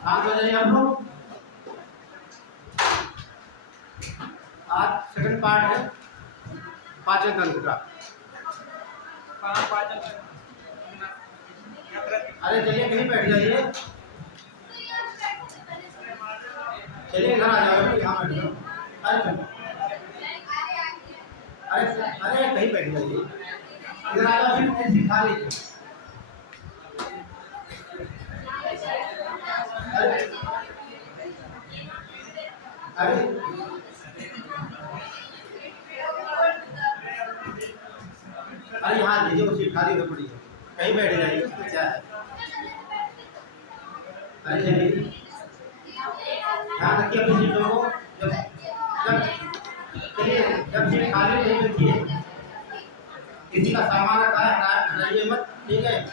शांत हो जाइए आप लोग। आज सेकंड पार्ट है पाचन तंत्र का। अरे चलिए कहीं बैठ जाइए, चलिए इधर आ जाओ, यहाँ बैठ जाओ। अरे चलो, अरे कहीं बैठ जाइए, इधर आ जाओ, फिर सिखा लीजिए। अरे अरे अरे यहाँ दीजिए, वो सीट खाली हो पड़ी है, कहीं बैठ जाइए, उसमें क्या है। अरे चलिए ध्यान रखिए अपनी सीटों को। जब जब चलिए जब सीट खाली नहीं रखिए, किसी का सामान रखा है हटाइए मत, ठीक है।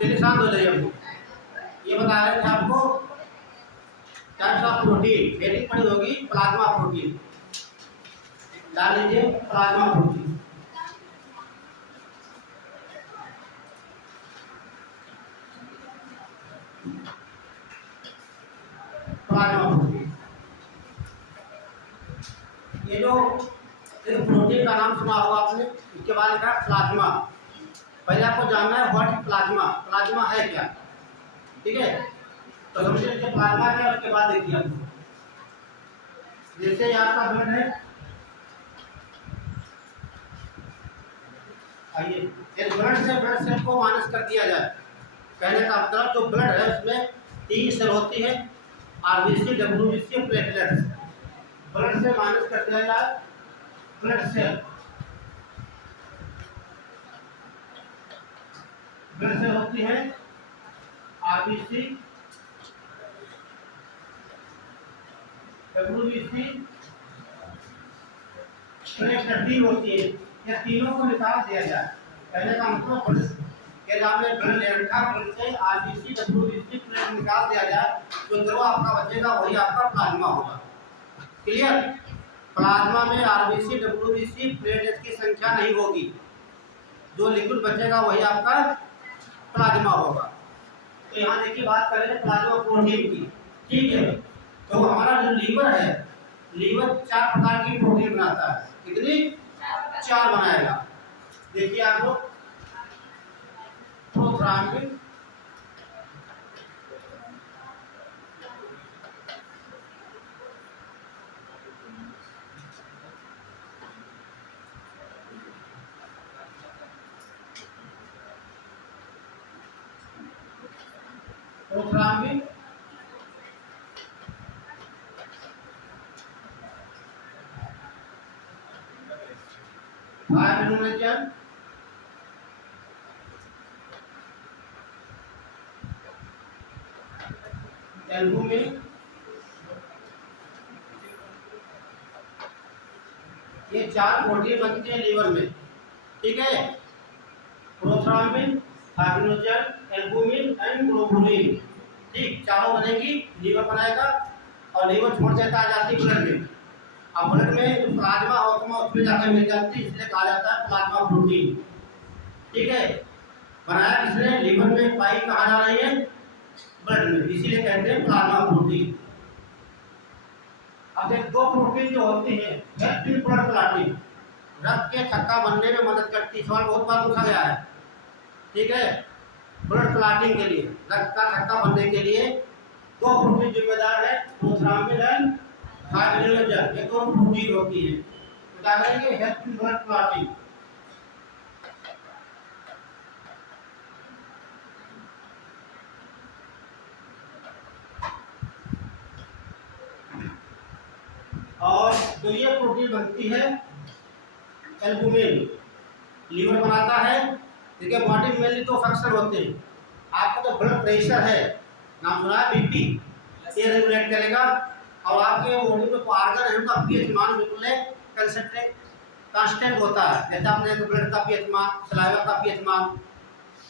चलिए शांत हो जाइए। अब ये बता रहे थे आपको टाइप्स ऑफ प्रोटीन, हेडिंग पड़ी होगी प्लाज्मा प्रोटीन, डाल लीजिए प्लाज्मा प्रोटीन। प्लाज्मा प्रोटीन, ये जो प्रोटीन का नाम सुना होगा आपने, इसके बाद लिखा है प्लाज्मा। पहले आपको जानना है व्हाट प्लाज्मा, प्लाज्मा है क्या, ठीक है। तो समझ लीजिए प्लाज्मा क्या, उसके बाद देखिए आपको, जैसे आपका ब्लड है, आइए इस ब्लड सेल को माइनस कर दिया जाए। कहने का मतलब जो ब्लड है उसमें 3 सेल होती है, आरबीसी, डब्ल्यूबीसी, प्लेटलेट्स। ब्लड से माइनस कर दिया जाए ब्लड सेल, ब्लड सेल होती है आरबीसी, डब्ल्यूबीसी, प्लेटलेट होती है। ये तीनों को निकाल दिया जाए। पहले का मतलब कि आपने ब्लड ले रखा, ब्लड से आरबीसी, डब्ल्यूबीसी, प्लेटलेट निकाल दिया जाए, जो द्रव आपका बचेगा वही आपका प्लाज्मा होगा। क्लियर। प्लाज्मा में आरबीसी, डब्ल्यूबीसी, प्लेटलेट की संख्या नहीं होगी, जो लिक्विड बचेगा वही आपका प्लाज्मा होगा। तो यहाँ देखिए बात करें प्लाज्मा प्रोटीन की, ठीक है। तो हमारा जो लीवर है, लीवर 4 प्रकार की प्रोटीन बनाता है। कितनी? 4 बनाएगा। देखिए आप लोग, प्रोथ्राम्बिन, प्रोथ्राम्बिन, फाइब्रिनोजन, एल्बुमिन, ये 4 प्रोटीन बनते हैं लीवर में, ठीक है। प्रोथ्राम्बिन, फाइब्रिनोजन, एल्बुमिन एंड ग्लोबुलिन, ठीक, चारों बनेगी, लीवर बनाएगा। और लीवर छोड़ देता आ जाती है ब्लड में। अब ब्लड में जो प्लाज्मा होता है उसमें जाकर मिल जाती है, इसलिए कहा जाता है प्लाज्मा प्रोटीन, ठीक है। बनाया किसने? लीवर में पाई कहाँ जा रही है? ब्लड में, इसीलिए कहते हैं प्लाज्मा प्रोटीन। अब एक 2 प्रोटीन जो होती है, हेल्पिंग ब्लड क्लॉटिंग, रक्त के थक्का बनने में मदद करती है। सवाल बहुत बार पूछा गया है, ठीक है। ब्लड क्लॉटिंग के लिए, रक्त का थक्का बनने के लिए 2 प्रोटीन जिम्मेदार है, प्रोथ्राम्बिन एंड फाइब्रिनोजन। ये 2 प्रोटीन होती है, तो क्या करेंगे? Helping blood clotting. और जो ये प्रोटीन बनती है एल्बुमिन, लीवर बनाता है। देखिए बॉडी में मेनली 2 फंक्शन होते हैं। आपका जो ब्लड प्रेशर है, नाम सुना है बीपी, ये रेगुलेट करेगा। और आपके बॉडी में ऑर्गन है उनका पीएच मान बिल्कुल कांस्टेंट होता है। जैसे आपने ब्लड का पीएच मान, सलाइवा का पीएच मान,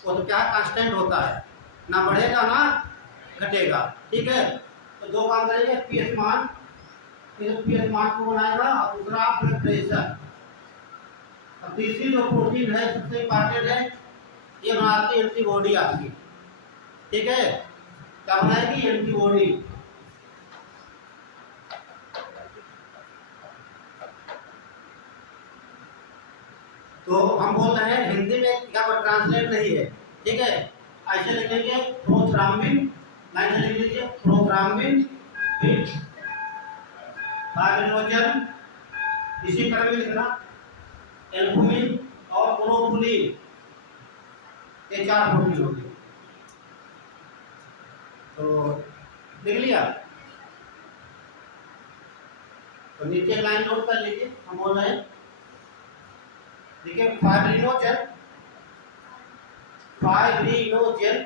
वो तो क्या है? कांस्टेंट होता है, ना बढ़ेगा ना घटेगा, ठीक है। तो 2 काम करेंगे, पीएच मान, पीएच मान को बनाएगा, और दूसरा ब्लड प्रेशर। और तीसरी जो प्रोटीन है सबसे इंपॉर्टेंट है, ये बनाती है एंटीबॉडी आपकी, ठीक है। क्या बनाएगी? एंटीबॉडी। तो हम बोल रहे हैं हिंदी में क्या वो ट्रांसलेट नहीं है, ठीक है। ऐसे लिखेंगे प्रोथ्राम्बिन, लाइन से लिख लीजिए प्रोथ्राम्बिन विथ फाइब्रिनोजन, इसी क्रम में लिखना एल्बुमिन और प्रोपुलिन, ये 4 प्रोटीन होंगे। तो लिख लिया, तो नीचे लाइन नोट कर लीजिए। हम बोल रहे हैं देखिए फाइब्रिनोजन, फाइब्रिनोजन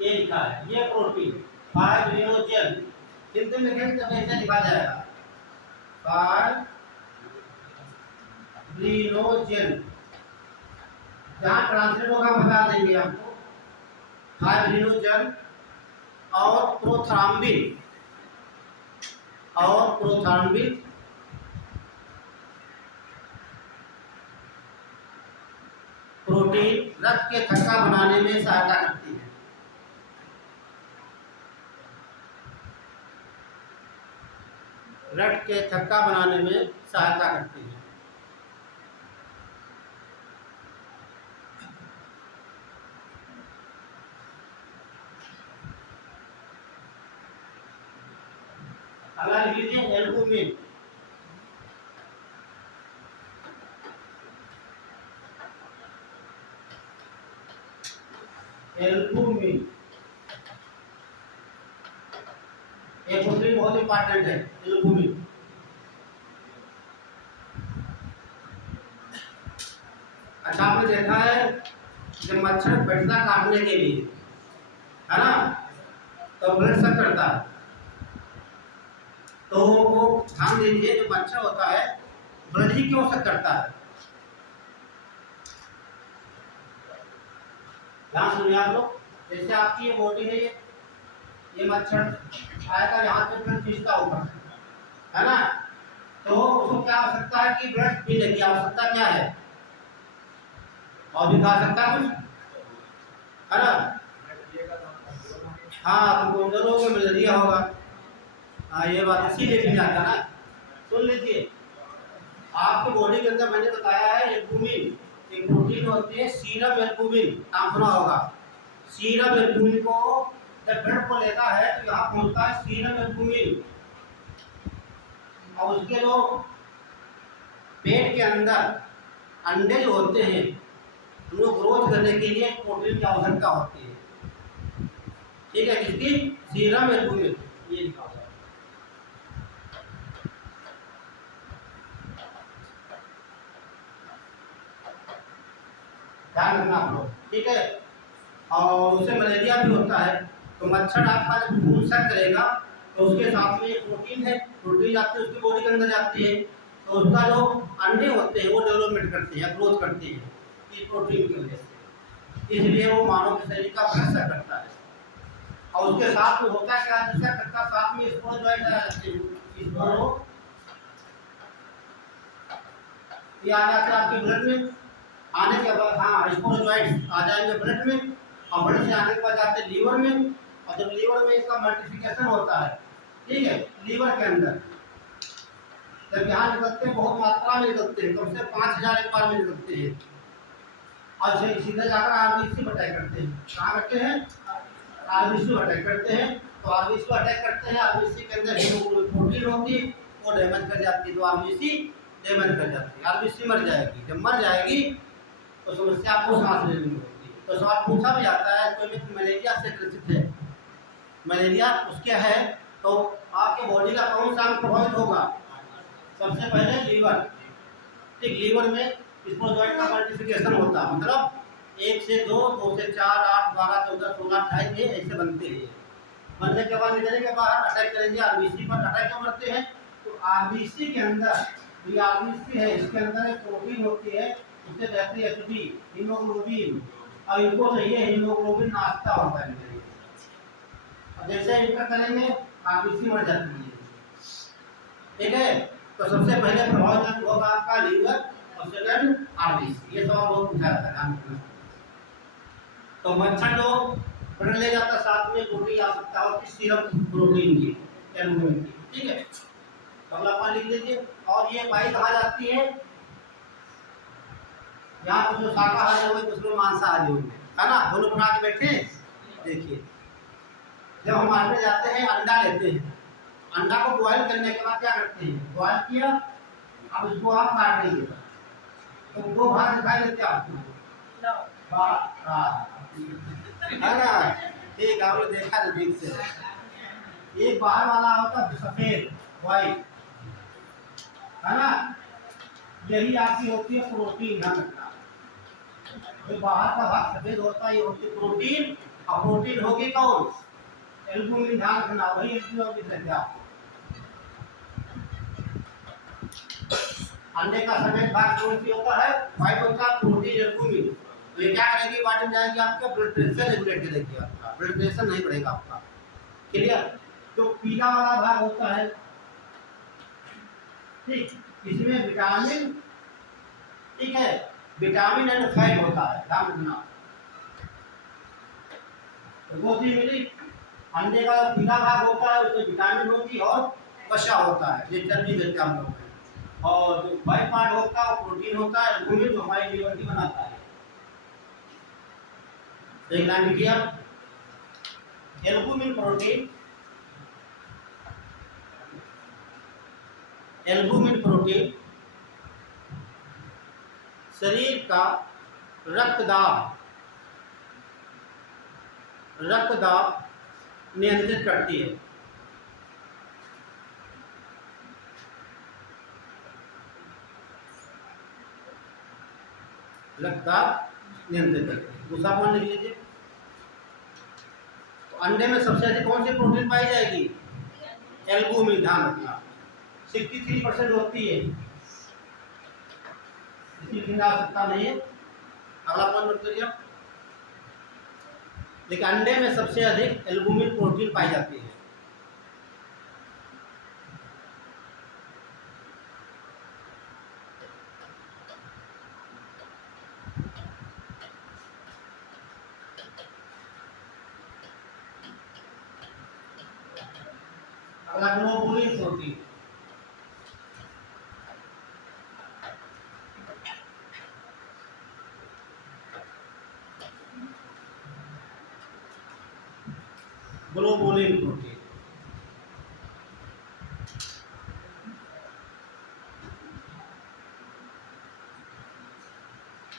ये लिखा है, ये प्रोटीन फाइब्रिनोजन हिंदी में लिखेंगे तब ऐसे लिखा जाएगा फाइब्रिनोजन। जहाँ ट्रांसलेट होगा बता देंगे आपको। फाइब्रिनोजन और प्रोथ्राम्बिन प्रोटीन रक्त के थक्का बनाने में सहायता करती है। रक्त के थक्का बनाने में सहायता करती है। अगला लिख लीजिए एल्बुमिन। एल्बुमिन ये प्रोटीन बहुत इंपॉर्टेंट है, एल्बुमिन। अच्छा आपने देखा है जब मच्छर बैठता काटने के लिए, है ना, तो ब्लड सक करता है। तो वो ध्यान दीजिए जो मच्छर होता है ब्लड ही क्यों सक करता है। ध्यान सुनिए आप लोग, जैसे आपकी ये बॉडी है, ये मच्छर आएगा यहाँ पे ब्लड खींचता होगा, है ना, तो उसको क्या आवश्यकता है कि ब्लड पीने की आवश्यकता क्या है, और भी खा सकता है कुछ, है ना। हाँ तो कमजोर होगा, मलेरिया होगा। हाँ ये बात इसीलिए भी आता ना। सुन लीजिए, आपकी बॉडी के अंदर मैंने बताया है एल्बुमिन एक प्रोटीन होती है, सीरम एल्बुमिन, नाम सुना होगा। सीरम एल्बुमिन को जब ब्लड को लेता है तो यहाँ पहुँचता है सीरम एल्बुमिन, और उसके जो पेट के अंदर अंडे जो होते हैं उनको ग्रोथ करने के लिए प्रोटीन की आवश्यकता होती है, ठीक है, जिसकी सीरम एल्बुमिन ये लिखा हुआ है। ध्यान रखना आप लोग, ठीक है। और उससे मलेरिया भी होता है। तो मच्छर आपका जब खून सक करेगा तो उसके साथ में प्रोटीन है, प्रोटीन जाती है उसकी बॉडी के अंदर जाती है, तो उसका जो अंडे होते हैं वो डेवलपमेंट करते हैं, ग्रोथ करते हैं इस प्रोटीन की वजह से। इसलिए वो मानव के शरीर का ब्लड सक करता है। और उसके साथ में होता क्या है, दूसरा करता साथ में स्पोरोजोइट आ जाते हैं। स्पोरो ये आ जाते हैं आपके ब्लड में, आने के बाद हाँ स्पोरोजोइट्स आ जाएंगे ब्लड में, और ब्लड से आने के बाद जाते हैं लीवर में, और जब लीवर में इसका मल्टीप्लिकेशन होता है, ठीक है, लीवर के अंदर जब यहाँ निकलते हैं बहुत मात्रा में निकलते हैं, कम से 5000 एक बार में निकलते हैं, और सीधा जाकर आरबीसी पर अटैक करते हैं। कहाँ करते हैं? आरबीसी पर अटैक करते हैं। तो आरबीसी पर अटैक करते हैं, आरबीसी के अंदर हीमोग्लोबिन प्रोटीन होती है, वो डैमेज कर जाती है, तो आरबीसी डैमेज कर जाती है, आरबीसी मर जाएगी। जब मर जाएगी तो समस्या आपको सांस लेने में होती है। तो सवाल पूछा भी जाता है कोई व्यक्ति मलेरिया से ग्रसित है, मलेरिया उसके है, तो आपके बॉडी का कौन सा अंग प्रभावित होगा? सबसे पहले लीवर, ठीक, लीवर में स्पोरोजोइट का मल्टीप्लिकेशन होता है, मतलब 1 से 2, 2 से 4, 8, 12, 14, 16, 28 ये ऐसे बनते हैं। बनने के बाद निकलेंगे बाहर, अटैक करेंगे आरबीसी पर। अटैक क्यों करते हैं? तो आरबीसी के अंदर, ये आरबीसी है, इसके अंदर एक प्रोटीन होती है, उसे कहते हैं एचबी, हीमोग्लोबिन, और इनको चाहिए हीमोग्लोबिन नाश्ता होता है। जैसे इंटर करेंगे आरबीसी मर जाती है, ठीक है। तो सबसे पहले प्रभावित होगा आपका लीवर, और सेकंड आरबीसी। ये सवाल बहुत पूछा जाता है। तो तो मच्छर जो ब्लड ले जाता है साथ में प्रोटीन आ सकता है और सिरप प्रोटीन की एल्बुमिन की, ठीक है। तो अगला पॉइंट लिख लीजिए। और ये बाई कहा जाती है, यहाँ कुछ लोग शाकाहारी होंगे, कुछ लोग मांसाहारी होंगे, है ना, दोनों बना के बैठे। देखिए जब हम मार्केट जाते हैं अंडा लेते हैं, अंडा को बॉयल करने के बाद क्या करते हैं, बॉयल किया, अब उसको आप काट देंगे तो दो भाग दिखाई देते हैं आपको, है ना, ठीक है, आपने देखा नजदीक से। एक बाहर वाला होता है सफेद व्हाइट, है ना, यही आपकी होती है प्रोटीन। ध्यान रखना, जो बाहर का भाग सफेद होता है ये होती है प्रोटीन, और प्रोटीन होगी कौन, एल्बुमिन। ध्यान रखना, वही एल्बुमिन रहते हैं आपको। अंडे का सफेद भाग कौन सी होता है, व्हाइट होता है प्रोटीन एल्बुमिन। तो ये क्या करेगी, बॉडी में जाएगी, आपका ब्लड प्रेशर रेगुलेट करेगी, आपका ब्लड प्रेशर नहीं बढ़ेगा आपका, क्लियर। जो पीला वाला भाग होता है, ठीक, इसमें विटामिन, ठीक है, विटामिन एंड फैट होता है, ध्यान रखना। तो वो चीज मिली, अंडे का पीला भाग होता है उसमें विटामिन होती है और वसा होता है, ये चर्बी मिलता है हम लोग में। और जो व्हाइट पार्ट होता है वो प्रोटीन होता है, एल्बुमिन जो हमारी लीवर की बनाता है। एक लाइन लिखिए आप, एल्बुमिन प्रोटीन, एल्बुमिन प्रोटीन शरीर का रक्तदाब नियंत्रित करती है। रक्तदाब नियंत्रित करती है। दूसरा पॉइंट लिख लीजिए। तो अंडे में सबसे अधिक कौन सी प्रोटीन पाई जाएगी, एल्बुमिन। ध्यान रखना 63% होती है, इसकी आवश्यकता नहीं है। अगला पॉइंट नोट करिए आप। लेकिन अंडे में सबसे अधिक एल्बुमिन प्रोटीन पाई जाती है। अगला ग्लोबुलिन प्रोटीन, ग्लोबुलिन प्रोटीन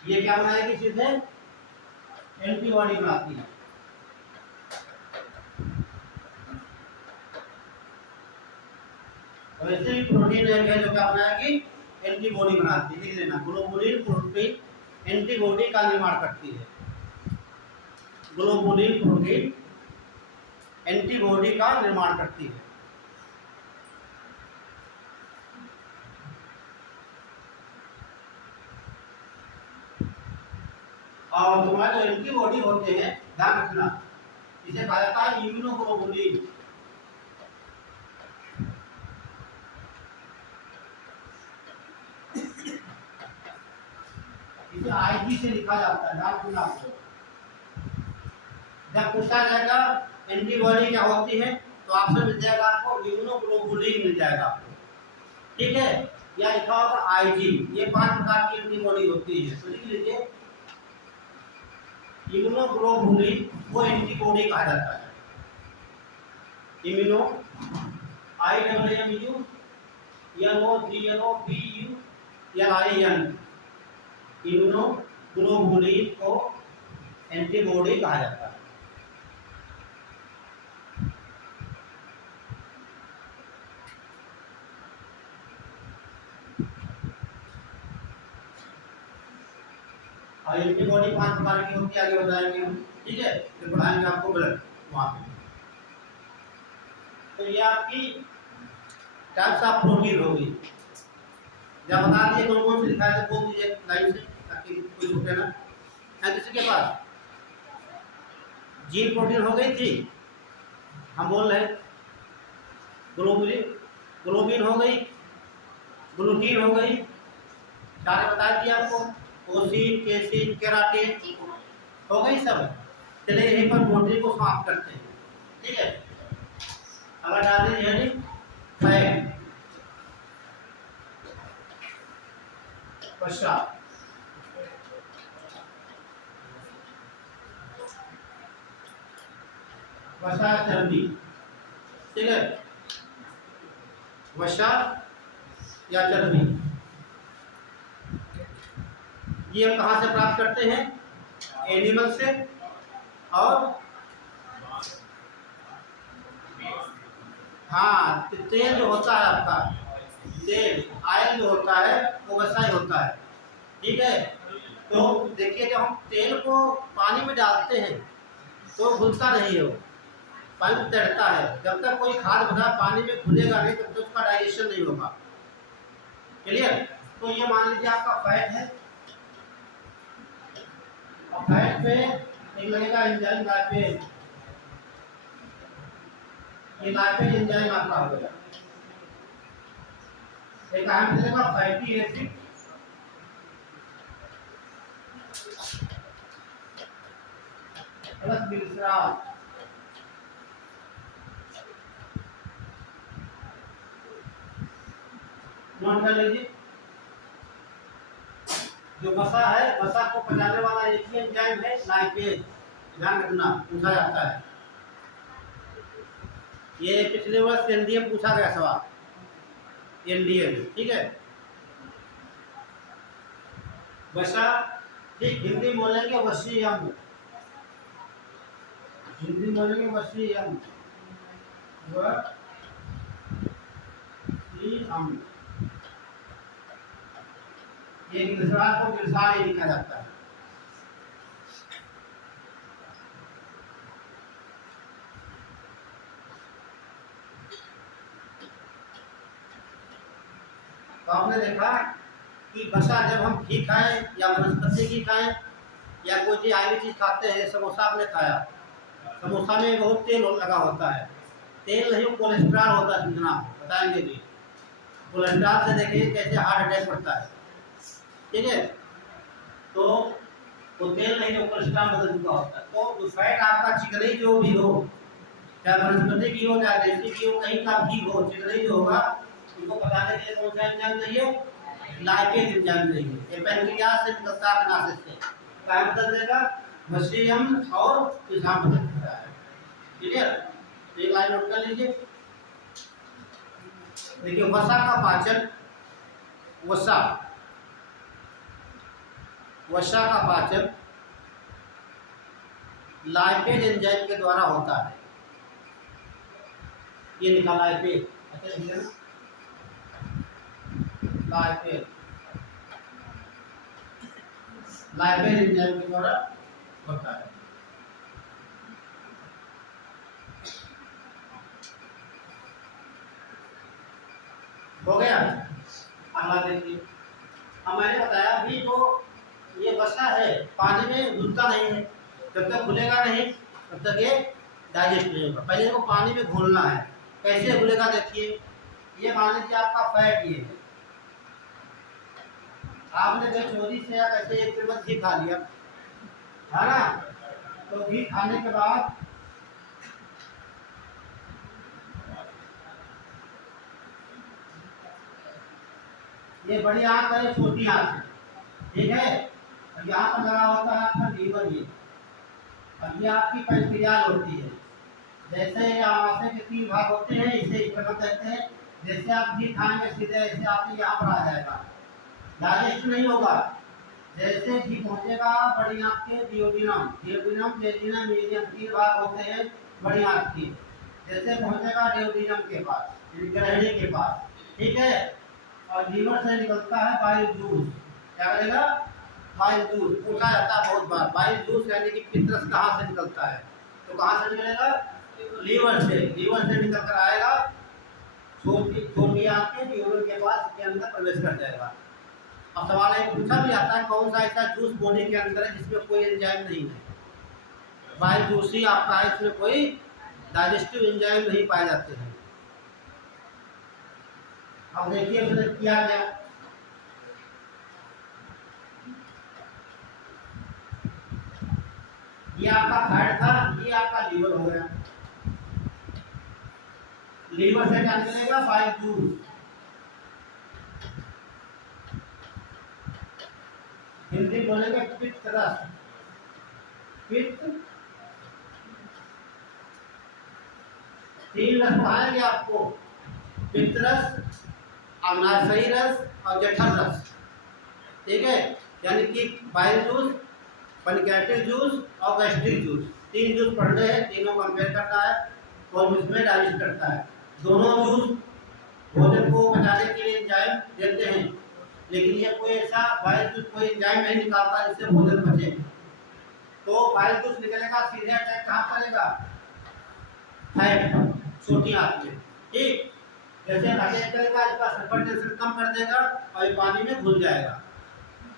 ये क्या बनाएगी, सीधे एंटीबॉडी बनाती है। वैसे ही प्रोटीन एक है जो क्या बनाएगी, एंटीबॉडी बनाती है। लिख लेना, ग्लोबुलिन प्रोटीन एंटीबॉडी का निर्माण करती है। ग्लोबुलिन प्रोटीन एंटीबॉडी का निर्माण करती है। और तुम्हारे जो एंटीबॉडी होते हैं, ध्यान रखना, इसे कहा जाता है इम्यूनोग्लोबुलिन। इसे आईजी से लिखा जाता है, ध्यान रखना आपको। जब पूछा जाएगा एंटीबॉडी क्या होती है तो ऑप्शन मिल जाएगा आपको, इम्यूनोग्लोबुलिन मिल जाएगा आपको, ठीक है। या लिखा होगा आईजी। ये 5 प्रकार की एंटीबॉडी होती है, तो लिख लीजिए इम्यूनोग्लोबुलिन वो एंटीबॉडी कहा जाता है। इम्यूनो IMMU NOGLOBULIN इम्यूनोग्लोबुलिन को एंटीबॉडी कहा जाता है। और एंटीबॉडी 5 प्रकार की होती है, आगे बताएंगे हम, ठीक है, फिर पढ़ाएंगे आपको ब्लड वहां पे। तो ये आपकी टाइप्स ऑफ प्रोटीन होगी। जब बता दिए कौन कौन से दिखाया था, बोल दीजिए लाइन से ताकि कोई छूटे ना। है किसी के पास? जीन प्रोटीन हो गई थी, हम बोल रहे ग्लोबिन हो गई, ग्लूटीन हो गई, सारे बता दिए आपको, ओसिन, केसिन, केराटिन हो गई सब। चलिए यहीं पर मोटरी को समाप्त करते हैं। ठीक है, अगर डाल दें यानी फैट पश्चात वसा चर्बी। ठीक है, वसा या चर्बी ये हम कहाँ से प्राप्त करते हैं? एनिमल से। और हाँ, तेल जो होता है आपका, तेल ऑयल जो होता है वो वसा ही होता है। ठीक है, तो देखिए जब हम तेल को पानी में डालते हैं तो घुलता नहीं है, वो पानी में तैरता है। जब तक कोई खाद्य पदार्थ पानी में घुलेगा नहीं तब तक उसका डाइजेशन नहीं होगा। क्लियर? तो ये मान लीजिए आपका फैट है, और फैट पे एक लगेगा एंजाइम लाइपेज। ये लाइपेज एंजाइम आपका हो गया। एक आम चलेगा fatty acid, plus glycerol. Note कर लीजिए, जो वसा है, वसा को पचाने वाला एक ही एंजाइम है लाइपेज। ध्यान रखना, पूछा जाता है। ये पिछले वर्ष एनडीए पूछा गया सवाल, एनडीए में। ठीक है, वसा, ठीक हिंदी बोलेंगे वसीयम, हिंदी बोलेंगे वसीयम, वसीयम। ये ग्लिसरॉल को ग्लिसरॉल ही लिखा जाता है। तो आपने देखा कि वसा जब हम घी खाएं या वनस्पति घी खाएं या कोई चीज आयली चीज खाते हैं, समोसा आपने खाया, समोसा में बहुत तेल लगा होता है। तेल नहीं, कोलेस्ट्रॉल होता है, समझना बताएंगे भी। कोलेस्ट्रॉल से देखिए कैसे हार्ट अटैक पड़ता है। ठीक है, तो वो तेल नहीं, जो कोलेस्ट्रॉल बदल चुका होता है। तो फैट आपका चिकनी जो भी हो, चाहे वनस्पति घी हो चाहे देसी घी हो, कहीं का घी हो, चिकनी जो होगा उनको बताने के लिए कौन सा एंजाइम चाहिए? लाइपेज एंजाइम चाहिए। ये पैंक्रियाज से निकलता है, नासिक से क्या बदल देगा? वसीयम और इल्जाम बदल देता है। ठीक है, एक लाइन नोट कर लीजिए। देखिए वसा का पाचन, वसा, वसा का पाचन लाइपेज एंजाइम के द्वारा होता है। ये निकाला लाइपेज, अच्छा ठीक है ना, लाइपेज, लाइपेज एंजाइम के द्वारा होता है। हो गया? अगला देखिए, अब मैंने बताया अभी जो ये वसा है पानी में घुलता नहीं है, जब तक घुलेगा नहीं तब तक ये डाइजेस्ट नहीं होगा। पहले इसको पानी में घोलना है। कैसे घुलेगा देखिए, ये मान लीजिए आपका फैट, ये आपने जब चोरी से या कैसे एक चम्मच घी खा लिया है ना, तो घी खाने के बाद ये बड़ी आंख है, छोटी आंख है। ठीक है, अब यहाँ पर लगा होता है आपका लीवर, ये अब ये आपकी पैंक्रियाज होती है। जैसे आमाशय के 3 भाग होते हैं, इसे स्टमक कहते हैं। जैसे आप घी खाएंगे सीधे ऐसे आपके यहाँ पर आ जाएगा, डाइजेस्ट नहीं होगा। जैसे घी पहुँचेगा बड़ी आंख के डियोडिनम, डियोडिनम, जेजिनम, मीडियम 3 भाग होते हैं बड़ी आंख के। जैसे पहुँचेगा डियोडिनम के पास, ग्रहणी के पास। ठीक है, और लीवर से निकलता है बाइल जूस। क्या करेगा? Bile juice. पूछा जाता है बहुत बार, बाइल जूस यानी कि पित्रस कहाँ से निकलता है? तो कहाँ से निकलेगा? लीवर से। लीवर से निकल कर आएगा छोटी आंख के ड्यूरल के पास, के अंदर प्रवेश कर जाएगा। अब सवाल एक पूछा भी आता है, कौन सा ऐसा जूस बॉडी के अंदर है जिसमें कोई एंजाइम नहीं है? बाइल जूस ही आपका है, इसमें कोई डाइजेस्टिव एंजाइम नहीं पाए जाते हैं। अब देखिए फिर किया गया, ये आपका फैट था, ये आपका लीवर हो गया। लीवर से क्या निकलेगा? Bile juice. हिंदी बोलेंगे पित्त रस। पित्त, तीन रस आएंगे आपको, पित्त रस, अग्नाशयी रस और जठर रस। ठीक है, यानी कि बाइल जूस, पैनक्रियाटिक जूस और गैस्ट्रिक जूस, तीन जूस पढ़ने हैं, तीनों कंपेयर करता है और उसमें डाइजेस्ट करता है। दोनों जूस भोजन को पचाने के लिए एंजाइम देते हैं, लेकिन ये कोई ऐसा बाइल जूस कोई एंजाइम नहीं निकालता जिससे भोजन पचे। तो बाइल जूस निकलेगा, सीधे अटैक कहाँ करेगा? फैट, छोटी आंत में। ठीक, जैसे अटैक करेगा, इसका सल्फर टेंशन कम कर देगा और ये पानी में घुल जाएगा।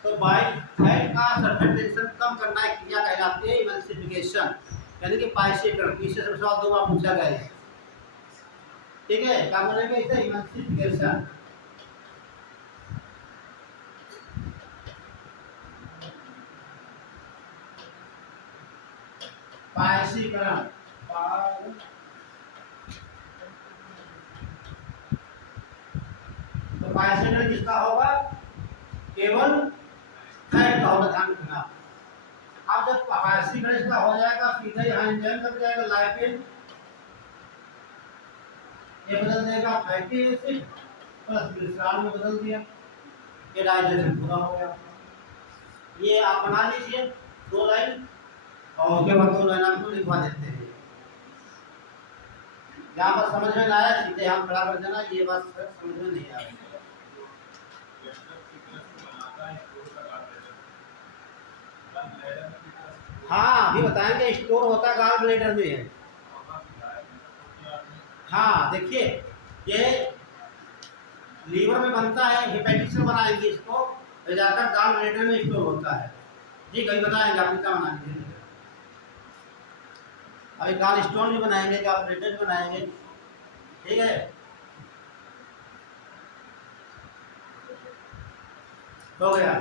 तो बाइल फैट का सल्फर टेंशन कम करना एक क्रिया कहलाती है इमल्सिफिकेशन, यानी कि पायसीकरण। पीछे से सवाल 2 बार पूछा गया है। ठीक है, क्या बोलेंगे इसे? इमल्सिफिकेशन। पायसीकरण, तो पायसीकरण किसका होगा? केवल फैट का होगा, ध्यान रखना। अब जब पायसीकरण का हो जाएगा, सीधे यहाँ एंजाइम लग जाएगा लाइपेज, ये बदल देगा फैटी एसिड प्लस ग्लिसरॉल में बदल दिया, ये डाइजेशन पूरा हो गया। ये आप बना लीजिए 2 लाइन और उसके बाद 2 लाइन आपको लिखवा देते हैं। यहाँ पर समझ में ना आया सीधे हम खड़ा कर देना, ये बात समझ में नहीं आ रही। हाँ, अभी बताएंगे। स्टोर होता गाल ब्लेडर में है। हाँ, देखिए ये लीवर में बनता है, हेपेटिक्स में बनाएंगे इसको, तो जाकर गाल ब्लेडर में स्टोर होता है। जी, कभी बताएंगे आपको क्या बनाएंगे। अभी गाल स्टोन भी बनाएंगे, गाल ब्लेडर भी बनाएंगे। ठीक है, हो गया।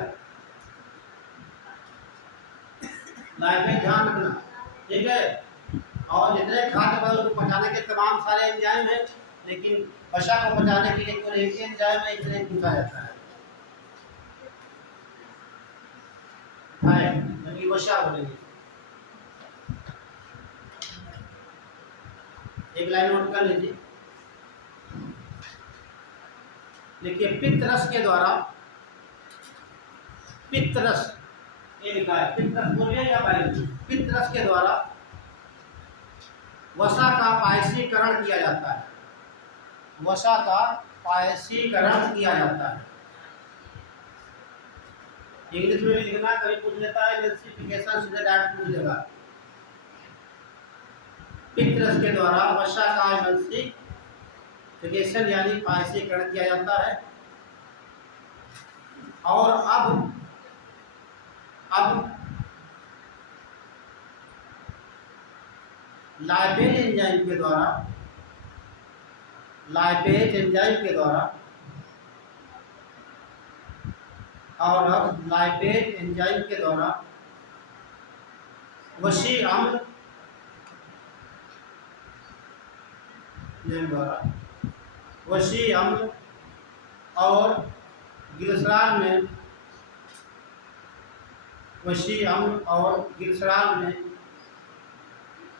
लाइफ में ध्यान रखना। ठीक है, और जितने खाद्य पदार्थ को पचाने के तमाम सारे एंजाइम हैं, लेकिन वसा को पचाने के लिए कोई एक एंजाइम है, इसलिए पूछा जाता है यानी वसा बोलेंगे। एक लाइन नोट कर लीजिए, देखिए पित्त रस के द्वारा, पित्त रस ये लिखा है, पित्त रस बोलिए या बाइल, पित्त रस के द्वारा वसा का पायसीकरण किया जाता है। वसा का पायसीकरण किया जाता है। इंग्लिश में भी लिखना, कभी पूछ लेता है इमल्सिफिकेशन, सीधे डायरेक्ट पूछ लेगा। पित्त रस के द्वारा वसा का इमल्सिफिकेशन यानी पायसीकरण किया जाता है। और अब लाइपेज एंजाइम के द्वारा, लाइपेज एंजाइम के द्वारा, और अब लाइपेज एंजाइम के द्वारा वसी अम्ल वसी अम्ल और ग्लिसरॉल में, वसी अम्ल और ग्लिसरॉल में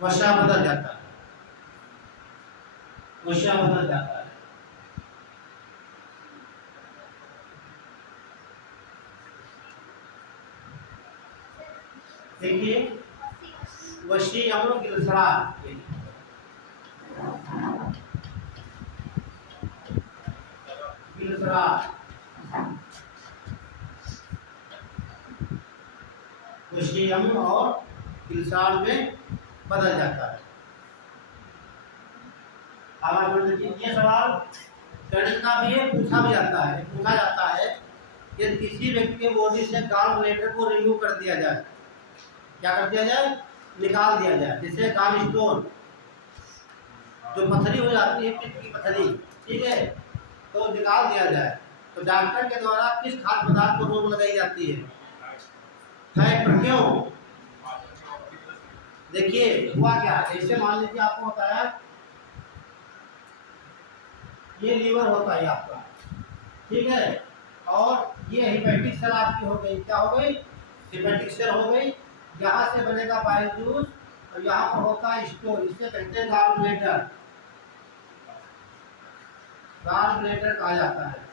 वसा बदल जाता है, वसा बदल जाता है। देखिए वसी अम्ल ग्लिसरॉल, ग्लिसरॉल वसी अम्ल और ग्लिसरॉल में बदल जाता है। ये सवाल गणित का भी है, पूछा भी जाता है। पूछा जाता है कि किसी व्यक्ति के बॉडी से गाल ब्लैडर को रिमूव कर दिया जाए, क्या कर दिया जाए? निकाल दिया जाए। जैसे गाल स्टोन, जो पथरी हो जाती है, पित्त की पथरी, ठीक है, तो निकाल दिया जाए, तो डॉक्टर के द्वारा किस खाद्य पदार्थ को रोक लगाई जाती है? फैट पर। क्यों? देखिए हुआ क्या, ऐसे मान लीजिए आपको बताया ये लीवर होता है आपका, ठीक है, और ये हेपेटिक सेल आपकी हो गई, क्या हो गई, हेपेटिक सेल हो गई। यहाँ से बनेगा बाइल जूस और यहाँ पर होता है स्टोन, इसे कहते हैं गॉल ब्लैडर, गॉल ब्लैडर कहा जाता है।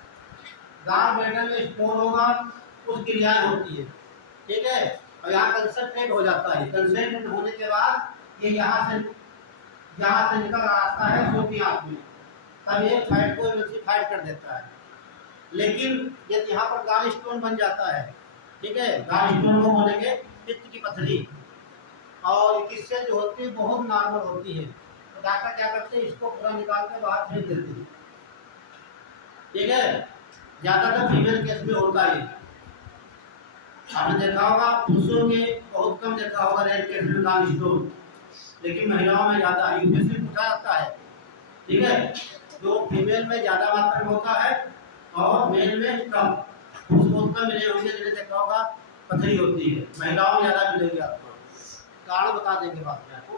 गॉल ब्लैडर में स्टोन होगा, कुछ क्रियाएं होती है, ठीक है, और यहाँ कंसंट्रेट हो जाता है। कंसंट्रेट होने के बाद ये यहाँ से निकल आता है छोटी आंत में, तब ये फैट को एमल्सिफाइड कर देता है। लेकिन यदि यहाँ पर गॉल स्टोन बन जाता है, ठीक है, गॉल स्टोन को बोलेंगे पित्त की पथरी, और किससे जो होती है बहुत नॉर्मल होती है, तो डॉक्टर क्या करते हैं इसको पूरा निकाल के बाहर फेंक देते हैं, ठीक है। ज्यादातर फीमेल केस में होता है, आपने देखा होगा पुरुषों के बहुत कम देखा होगा रेयर केस में गॉल स्टोन, लेकिन महिलाओं में ज्यादा यूपीएससी पूछा जाता है, ठीक है। जो फीमेल में ज्यादा मात्रा में होता है और मेल में कम, उसको कम मिले होंगे, जिन्हें देखा होगा पथरी होती है, महिलाओं में ज्यादा मिलेगी आपको, कारण बता देंगे बाद में आपको।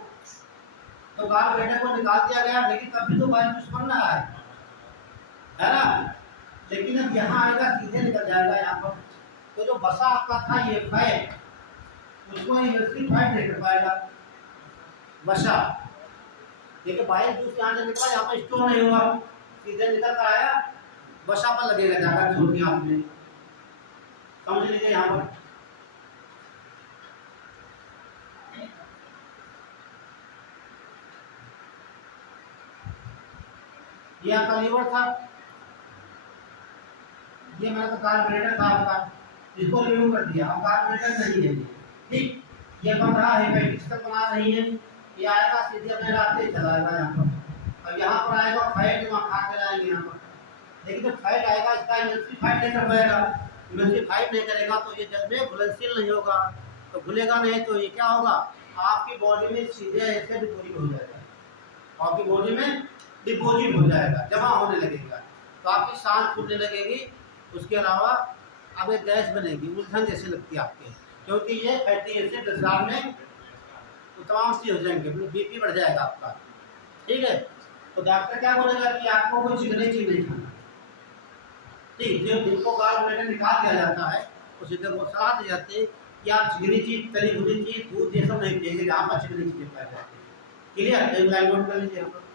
तो गॉल ब्लैडर को निकाल दिया गया, लेकिन तब भी तो बाइल जूस बन रहा है ना, लेकिन अब यहाँ आएगा सीधे निकल जाएगा यहाँ पर, तो जो बसा आपका था ये फैट, उसको एमल्सिफाइड नहीं कर पाएगा वसा, देखिए बाइल जूस यहाँ से निकला, यहाँ पर स्टोर नहीं हुआ, सीधे निकल कर आया, वसा पर लगेगा जाकर छोटी आंत में, समझ लीजिए यहाँ पर। ये आपका लीवर था, ये मेरा तो गॉल ब्लैडर था आपका, इसको रिमूव कर दिया, अब गॉल ब्लैडर नहीं है, ठीक, ये बन रहा है हेपेटिक सेल बना रही है, ये आएगा सीधे अपने रास्ते चला जाएगा यहाँ पर। अब यहाँ पर आएगा फैट, जो खा के लाएंगे यहाँ पर, लेकिन जब फैट आएगा इसका एमल्सिफाइड नहीं कर पाएगा, एमल्सिफाइड नहीं करेगा तो ये जल में घुलनशील नहीं होगा, तो घुलेगा नहीं तो ये क्या होगा, आपकी बॉडी में सीधे ऐसे डिपोजिट हो जाएगा, आपकी बॉडी में डिपोजिट हो जाएगा, जमा होने लगेगा, तो आपकी सांस फूलने लगेगी, उसके अलावा अब एक गैस बनेगी, उलझन जैसी लगती है आपके, क्योंकि ये फैटी एसिड रसायन में तो तमाम सी हो जाएंगे, बीपी बढ़ जाएगा आपका, ठीक है। तो डॉक्टर क्या बोलेगा कि आपको कोई चिकनी चीज नहीं खाना, ठीक, जो जिनको गॉल ब्लैडर निकाल दिया जाता है उसे जब वो सलाह दी जाती है कि आप चिकनी चीज, तली भुनी चीज, दूध ये सब नहीं पिएंगे जहाँ पर चिकनी चीजें पाई जाती है, क्लियर, एक लाइन नोट कर लीजिए यहाँ पर।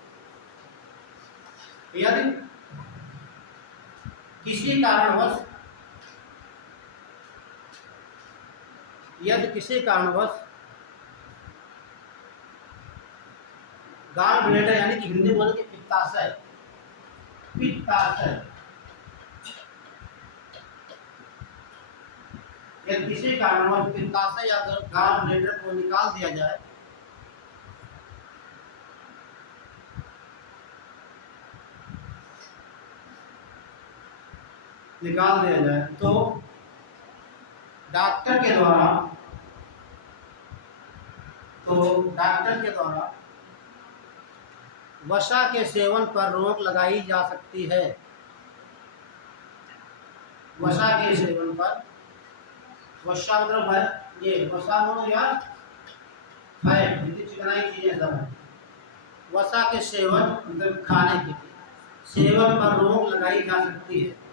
यदि किसी कारणवश गॉल ब्लैडर यानी कि हिंदी बोले पित्ताशय, यदि किसी कारणवश पित्ताशय या गॉल ब्लैडर को निकाल दिया जाए, तो डॉक्टर के द्वारा वसा के सेवन पर रोक लगाई जा सकती है, वसा के सेवन पर, वसा मतलब है ये वसा हो या फैट, जितनी चिकनाई चीजें सब है, वसा के सेवन मतलब खाने के सेवन पर रोक लगाई जा सकती है।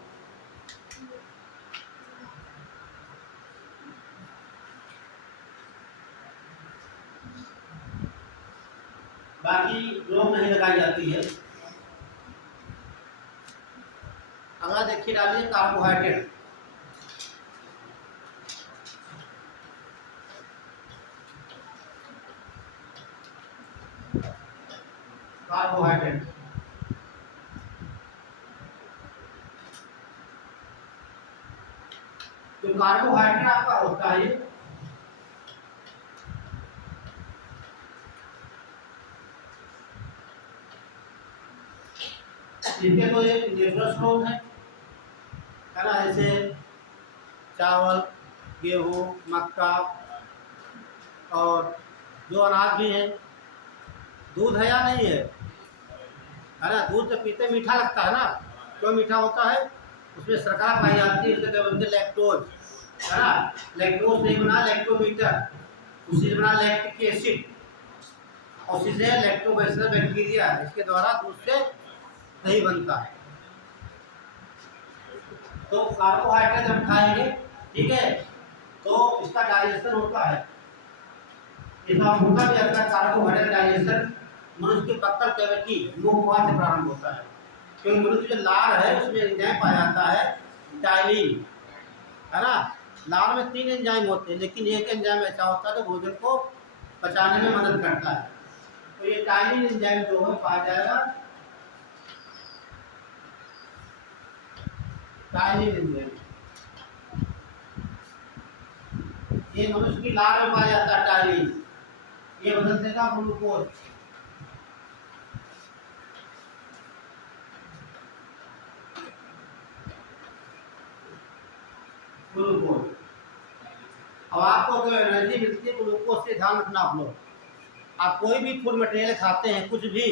बाकी रोक नहीं लगाई जाती है। अगला देखिए, डालिए कार्बोहाइड्रेट, जो कार्बोहाइड्रेट आपका होता है इनके तो एक नेचुरल स्रोत है ना, जैसे चावल, गेहूँ, मक्का और जो अनाज भी है, दूध है या नहीं है ना, दूध तो पीते मीठा लगता है ना, क्यों मीठा होता है, उसमें शर्करा पाई जाती है, इसलिए बोलते लैक्टोज, है ना, लैक्टोज नहीं बना लैक्टोमीटर, उसी से बना लैक्टिक एसिड, और उसी से लैक्टोबैसिलस बैक्टीरिया, इसके द्वारा दूध से दही बनता है। तो कार्बोहाइड्रेट हम खाएंगे, ठीक है, तो इसका डाइजेशन होता है। इसका होता भी आता है कार्बोहाइड्रेट डाइजेशन मनुष्य के पक्कल कैविटी मुख गुहा से प्रारंभ होता है, क्योंकि मनुष्य जो लार है उसमें एंजाइम पाया जाता है टाइलिन, है ना। लार में 3 एंजाइम होते हैं, लेकिन एक एंजाइम ऐसा होता है जो भोजन को पचाने में मदद करता है। तो ये टाइलिन एंजाइम जो है पाया जाएगा, टाइलिन एंजाइम ये मनुष्य की लार में पाया जाता है टाइलिन, ये बदल देगा ग्लूकोज। ग्लूकोज अब आपको जो एनर्जी मिलती है ग्लूकोज से, ध्यान रखना आप लोग। आप कोई भी फूड मटेरियल खाते हैं कुछ भी,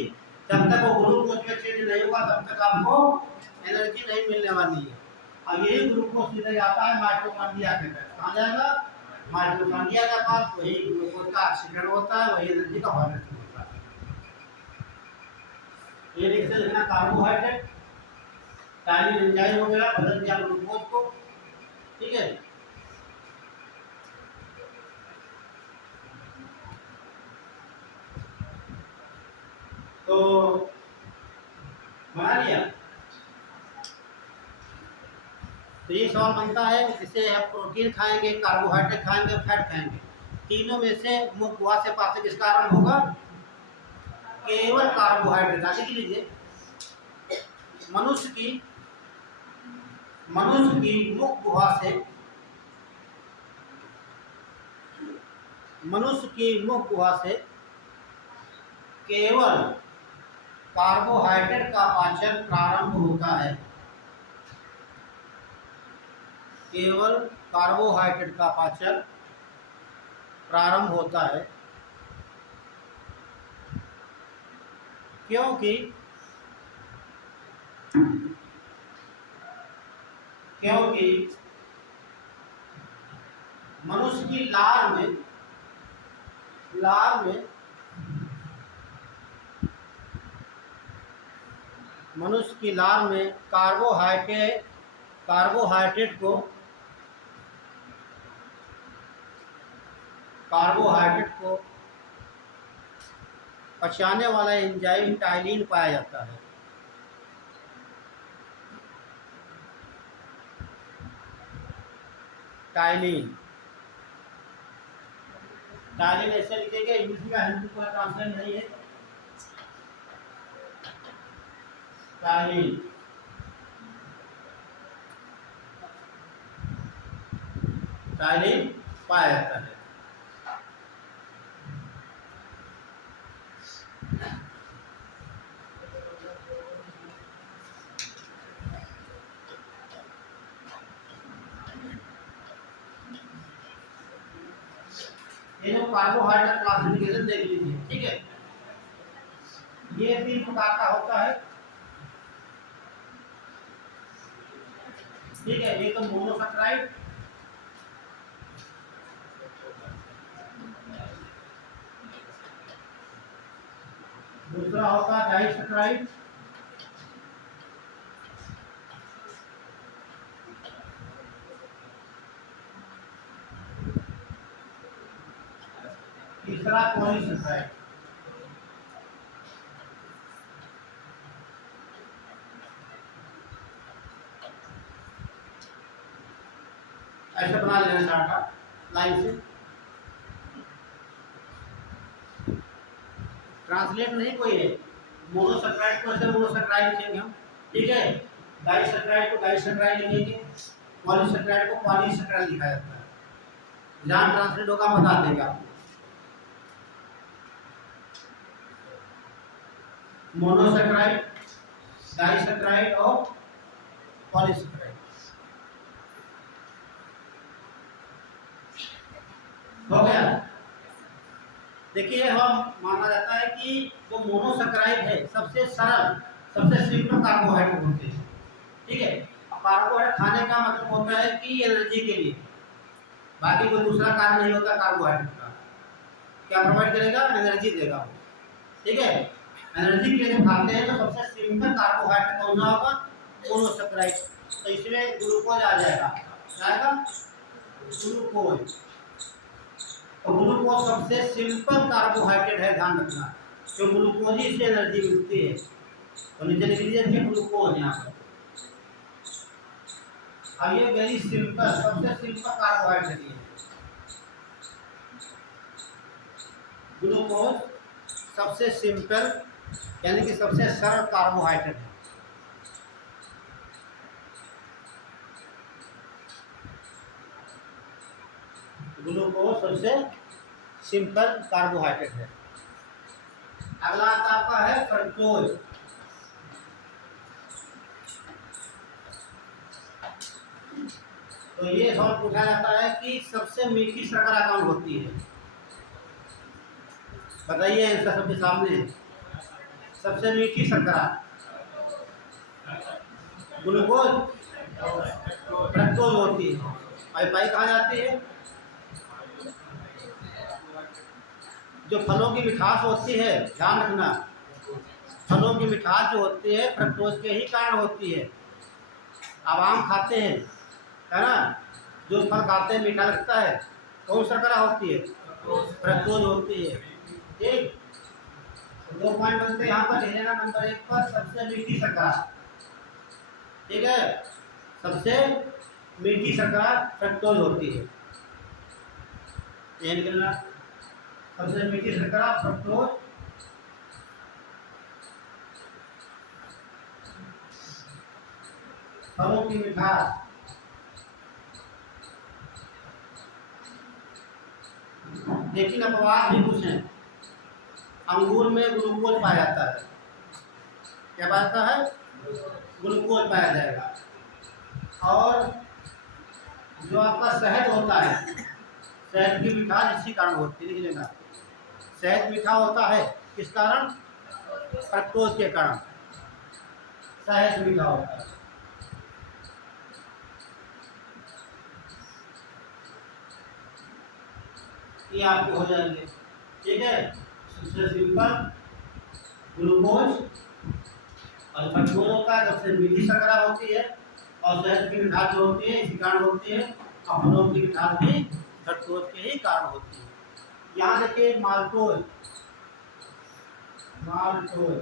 जब तक वो ग्लूकोज में चेंज नहीं हुआ तब तक आपको एनर्जी नहीं मिलने वाली है। और यही ग्लूकोज सीधे जाता है माइटोकॉन्ड्रिया के पास। कहाँ जाएगा? माइटोकॉन्ड्रिया के पास। वही ग्लूकोज का ऑक्सीकरण होता है, वही एनर्जी का हार्वेस्ट होता है। ये लिख से लिखना कार्बोहाइड्रेट टाइलिन एंजाइम हो गया, बदल दिया ग्लूकोज को, ठीक है। तो बना लिया। तो ये सवाल बनता है, जिसे आप प्रोटीन खाएंगे, कार्बोहाइड्रेट खाएंगे, फैट खाएंगे, तीनों में से मुख गुहा से पाचन किसका आरंभ होगा? केवल कार्बोहाइड्रेट। आगे की लीजिए, मनुष्य की मुख गुहा से, मनुष्य की मुख गुहा से केवल कार्बोहाइड्रेट का पाचन प्रारंभ होता है। केवल कार्बोहाइड्रेट का पाचन प्रारंभ होता है, क्योंकि मनुष्य की लार में मनुष्य की लार में कार्बोहाइड्रेट को पचाने वाला एंजाइम टाइलिन पाया जाता है। टाइलिन ऐसे लिखेंगे, इंग्लिश का हिंदी का ट्रांसलेशन नहीं है। टाइलिन पाया जाता है। ये जो कार्बोहाइड्रेट क्लासिफिकेशन देख लीजिए, ठीक है। ये 3 प्रकार का होता है, ठीक है। ये तो मोनोसैकराइड, दूसरा होता है डाइसैकराइड, तीसरा पॉलीसैकराइड। ऐसे बना लेना चार्ट लाइन से, ट्रांसलेट नहीं कोई है। मोनोसैकराइड को ऐसे मोनोसैकराइड लिखेंगे हम, ठीक है। डाइसैकराइड को डाइसैकराइड लिखेंगे, पॉलीसैकराइड को पॉलीसैकराइड लिखा जाता है। जहाँ ट्रांसलेट होगा बता देंगे आपको। मोनोसैकराइड, डाइसैकराइड और पॉलीसैकराइड। हो गया। देखिए, हम माना जाता है कि जो मोनोसैकराइड है सबसे सरल, सबसे सिंपल कार्बोहाइड्रेट होते हैं, ठीक है। कार्बोहाइड्रेट खाने का मतलब होता है कि एनर्जी के लिए, बाकी कोई दूसरा कारण नहीं होता। कार्बोहाइड्रेट का क्या प्रोवाइड करेगा? एनर्जी देगा। ठीक है। एनर्जी के लिए खाते हैं तो सबसे सिंपल कार्बोहाइड्रेट कौन सा होगा? मोनोसेकेराइड। तो इसमें ग्लूकोज आ जाएगा, क्या आएगा? ग्लूकोज। तो ग्लूकोज सबसे सिंपल कार्बोहाइड्रेट है, ध्यान रखना, जो ग्लूकोज ही से एनर्जी मिलती है। तो नीचे लिख लीजिए कि ग्लूकोज यहाँ पर। अब ये वेरी सिंपल, सबसे सिंपल कार्बोहाइड्रेट है ग्लूकोज। सबसे सिंपल यानी कि सबसे सरल कार्बोहाइड्रेट है। ग्लूकोज सबसे सिंपल कार्बोहाइड्रेट है। अगला आपका है फ्रक्टोज। तो ये सवाल पूछा जाता है कि सबसे मीठी शर्करा कौन होती है? बताइए, आंसर सबके सामने है। सबसे मीठी शर्करा ग्लूकोज, फ्रक्टोज होती है। और पाई कहाँ जाती है? जो फलों की मिठास होती है, ध्यान रखना, फलों की मिठास जो होती है फ्रक्टोज के ही कारण होती है। अब आम खाते हैं, है ना, जो फल खाते हैं मीठा लगता है, कौन शर्करा होती है? फ्रक्टोज होती है। ठीक, 2 पॉइंट बनते हैं यहाँ पर, ले लेना। नंबर 1 पर सबसे मीठी शर्करा, ठीक है, सबसे मीठी शर्करा फ्रक्टोज होती है। ये निकलना, सबसे मीठी शर्करा फ्रक्टोज। फलों की मिठास, लेकिन अपवाद भी कुछ हैं। अंगूर में ग्लूकोज पाया जाता है। क्या पाया जाता है? ग्लूकोज पाया जाएगा। और जो आपका शहद होता है, शहद की मिठास इसी कारण होती है, लिख लेना। शहद मीठा होता है किस कारण? फ्रक्टोज के कारण शहद मीठा होता है। ये आपके हो जाएंगे, ठीक है। सबसे सिंपल ग्लूकोज और फ्रक्टोज होता है, सबसे मीठी शर्करा होती है, और शहद की मिठास जो होती है इसी कारण होती है। और फलों की मिठास भी फ्रक्टोज के ही कारण होती है। यहाँ देखिए माल्टोज, माल्टोज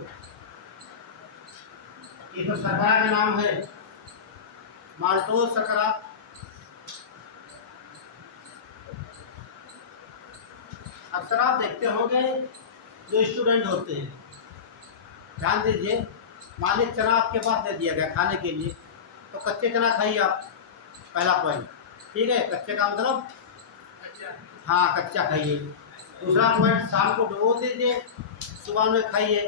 ये तो शर्करा का नाम है, माल्टोज शर्करा। अक्सर आप देखते होंगे जो स्टूडेंट होते हैं, ध्यान दीजिए, मान लीजिए चना आपके पास दे दिया गया खाने के लिए, तो कच्चे चना खाइए आप, पहला पॉइंट, ठीक है। कच्चे का मतलब हाँ, कच्चा खाइए। दूसरा पॉइंट, शाम को डुबो दीजिए, सुबह में खाइए।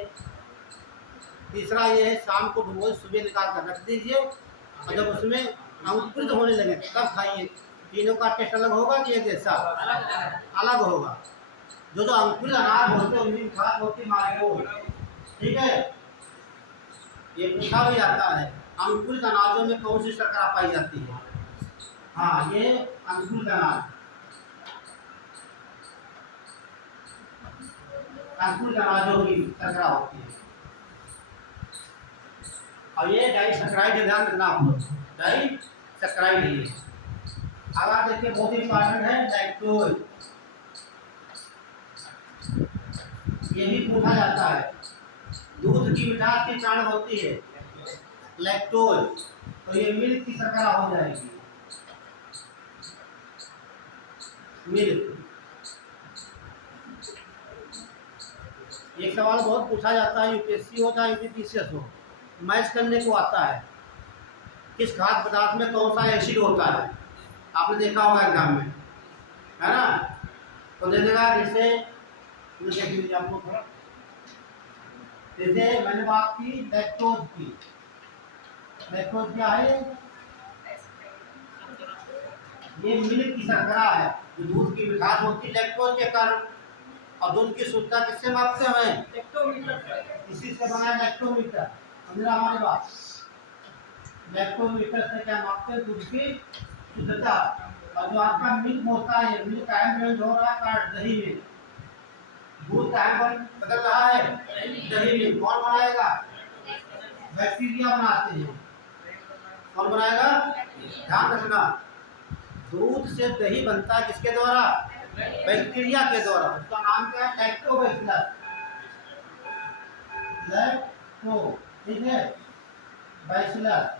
तीसरा ये है, शाम को डुबो सुबह निकाल कर रख दीजिए, और जब उसमें अंकुरित होने लगे तब खाइए। तीनों का टेस्ट अलग होगा कि एक जैसा? अलग होगा। जो जो अंकुरित अनाज होते हैं उनकी खास होती माल्टोज, ठीक है। ये पूछा भी जाता है, अंकुरित अनाजों में कौन सी शर्करा पाई जाती है? हाँ, ये अंकुरित अनाज, अंकुरित अनाजों की शर्करा होती है। और ये डाइसैकराइड है, ध्यान रखना आप लोग, डाइसैकराइड है ये। अब आप देखिए, बहुत इंपॉर्टेंट है लैक्टोज। ये भी पूछा जाता है, दूध की मिठास के कारण होती है लैक्टोज, तो ये मिल्क की शर्करा हो जाएगी, मिल्क। एक सवाल बहुत पूछा जाता है, यूपीएससी हो चाहे यूपीपीसीएस हो, मैच करने को आता है, किस खाद्य पदार्थ में कौन सा एसिड होता है? आपने देखा होगा एग्जाम में, है ना। तो दे देगा, जैसे देख लीजिए आप लोग थोड़ा, जैसे मैंने बात की लैक्टोज की। लैक्टोज क्या है? ये मिल्क की शर्करा है, जो दूध की मिठास होती है लैक्टोज के कारण। और दूध की शुद्धता किससे मापते हैं? लैक्टोमीटर, इसी से बना है लैक्टोमीटर। समझना हमारी बात? लैक्टोमीटर से क्या मापते हैं? दूध की शुद्धता। और जो आपका मिल्क होता है, मिल्क आयन में हो रहा है दही में, दूध का बदल रहा है, दही में कौन बनाएगा? बैक्टीरिया बनाते हैं। कौन बनाएगा? ध्यान रखना, दूध से दही बनता है किसके द्वारा? बैक्टीरिया के द्वारा। उसका नाम क्या है? लैक्टोबैसिलस। लैक्टो, ठीक है, बैसिलस।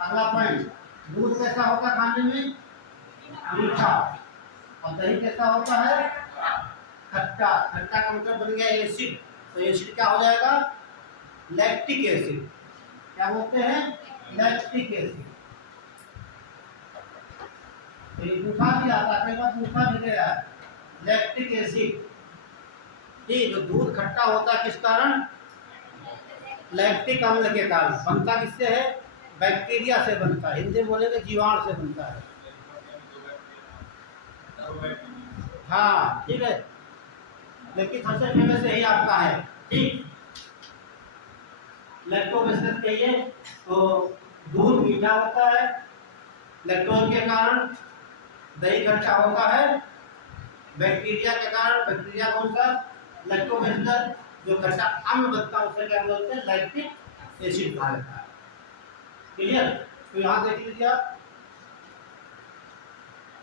अगला पॉइंट, दूध कैसा होता है खाने में? मीठा। और दही कैसा होता है? खट्टा। खट्टा का मतलब बन गया एसिड, तो एसिड क्या हो जाएगा? Lactic acid. क्या बोलते हैं? Lactic acid. दूसरा भी आता है, कई बार दूसरा भी गया है, लैक्टिक एसिड। ठीक, जो दूध खट्टा होता है किस कारण? लैक्टिक अम्ल के कारण। बनता किससे है? बैक्टीरिया से बनता है, हिंदी में बोलेंगे जीवाणु से बनता है। हाँ ठीक है, लेकिन सबसे फेमस यही आपका है। ठीक, लैक्टोबैसिलस कहिए तो दूध मीठा होता है लैक्टोज के कारण, दही खट्टा होता है बैक्टीरिया के कारण। बैक्टीरिया कौन सा? लैक्टोबैसिलस। जो खट्टा अम्ल बनता है उसे क्या बोलते हैं? लैक्टिक एसिड कहा जाता है। क्लियर? तो यहाँ देख लीजिए आप,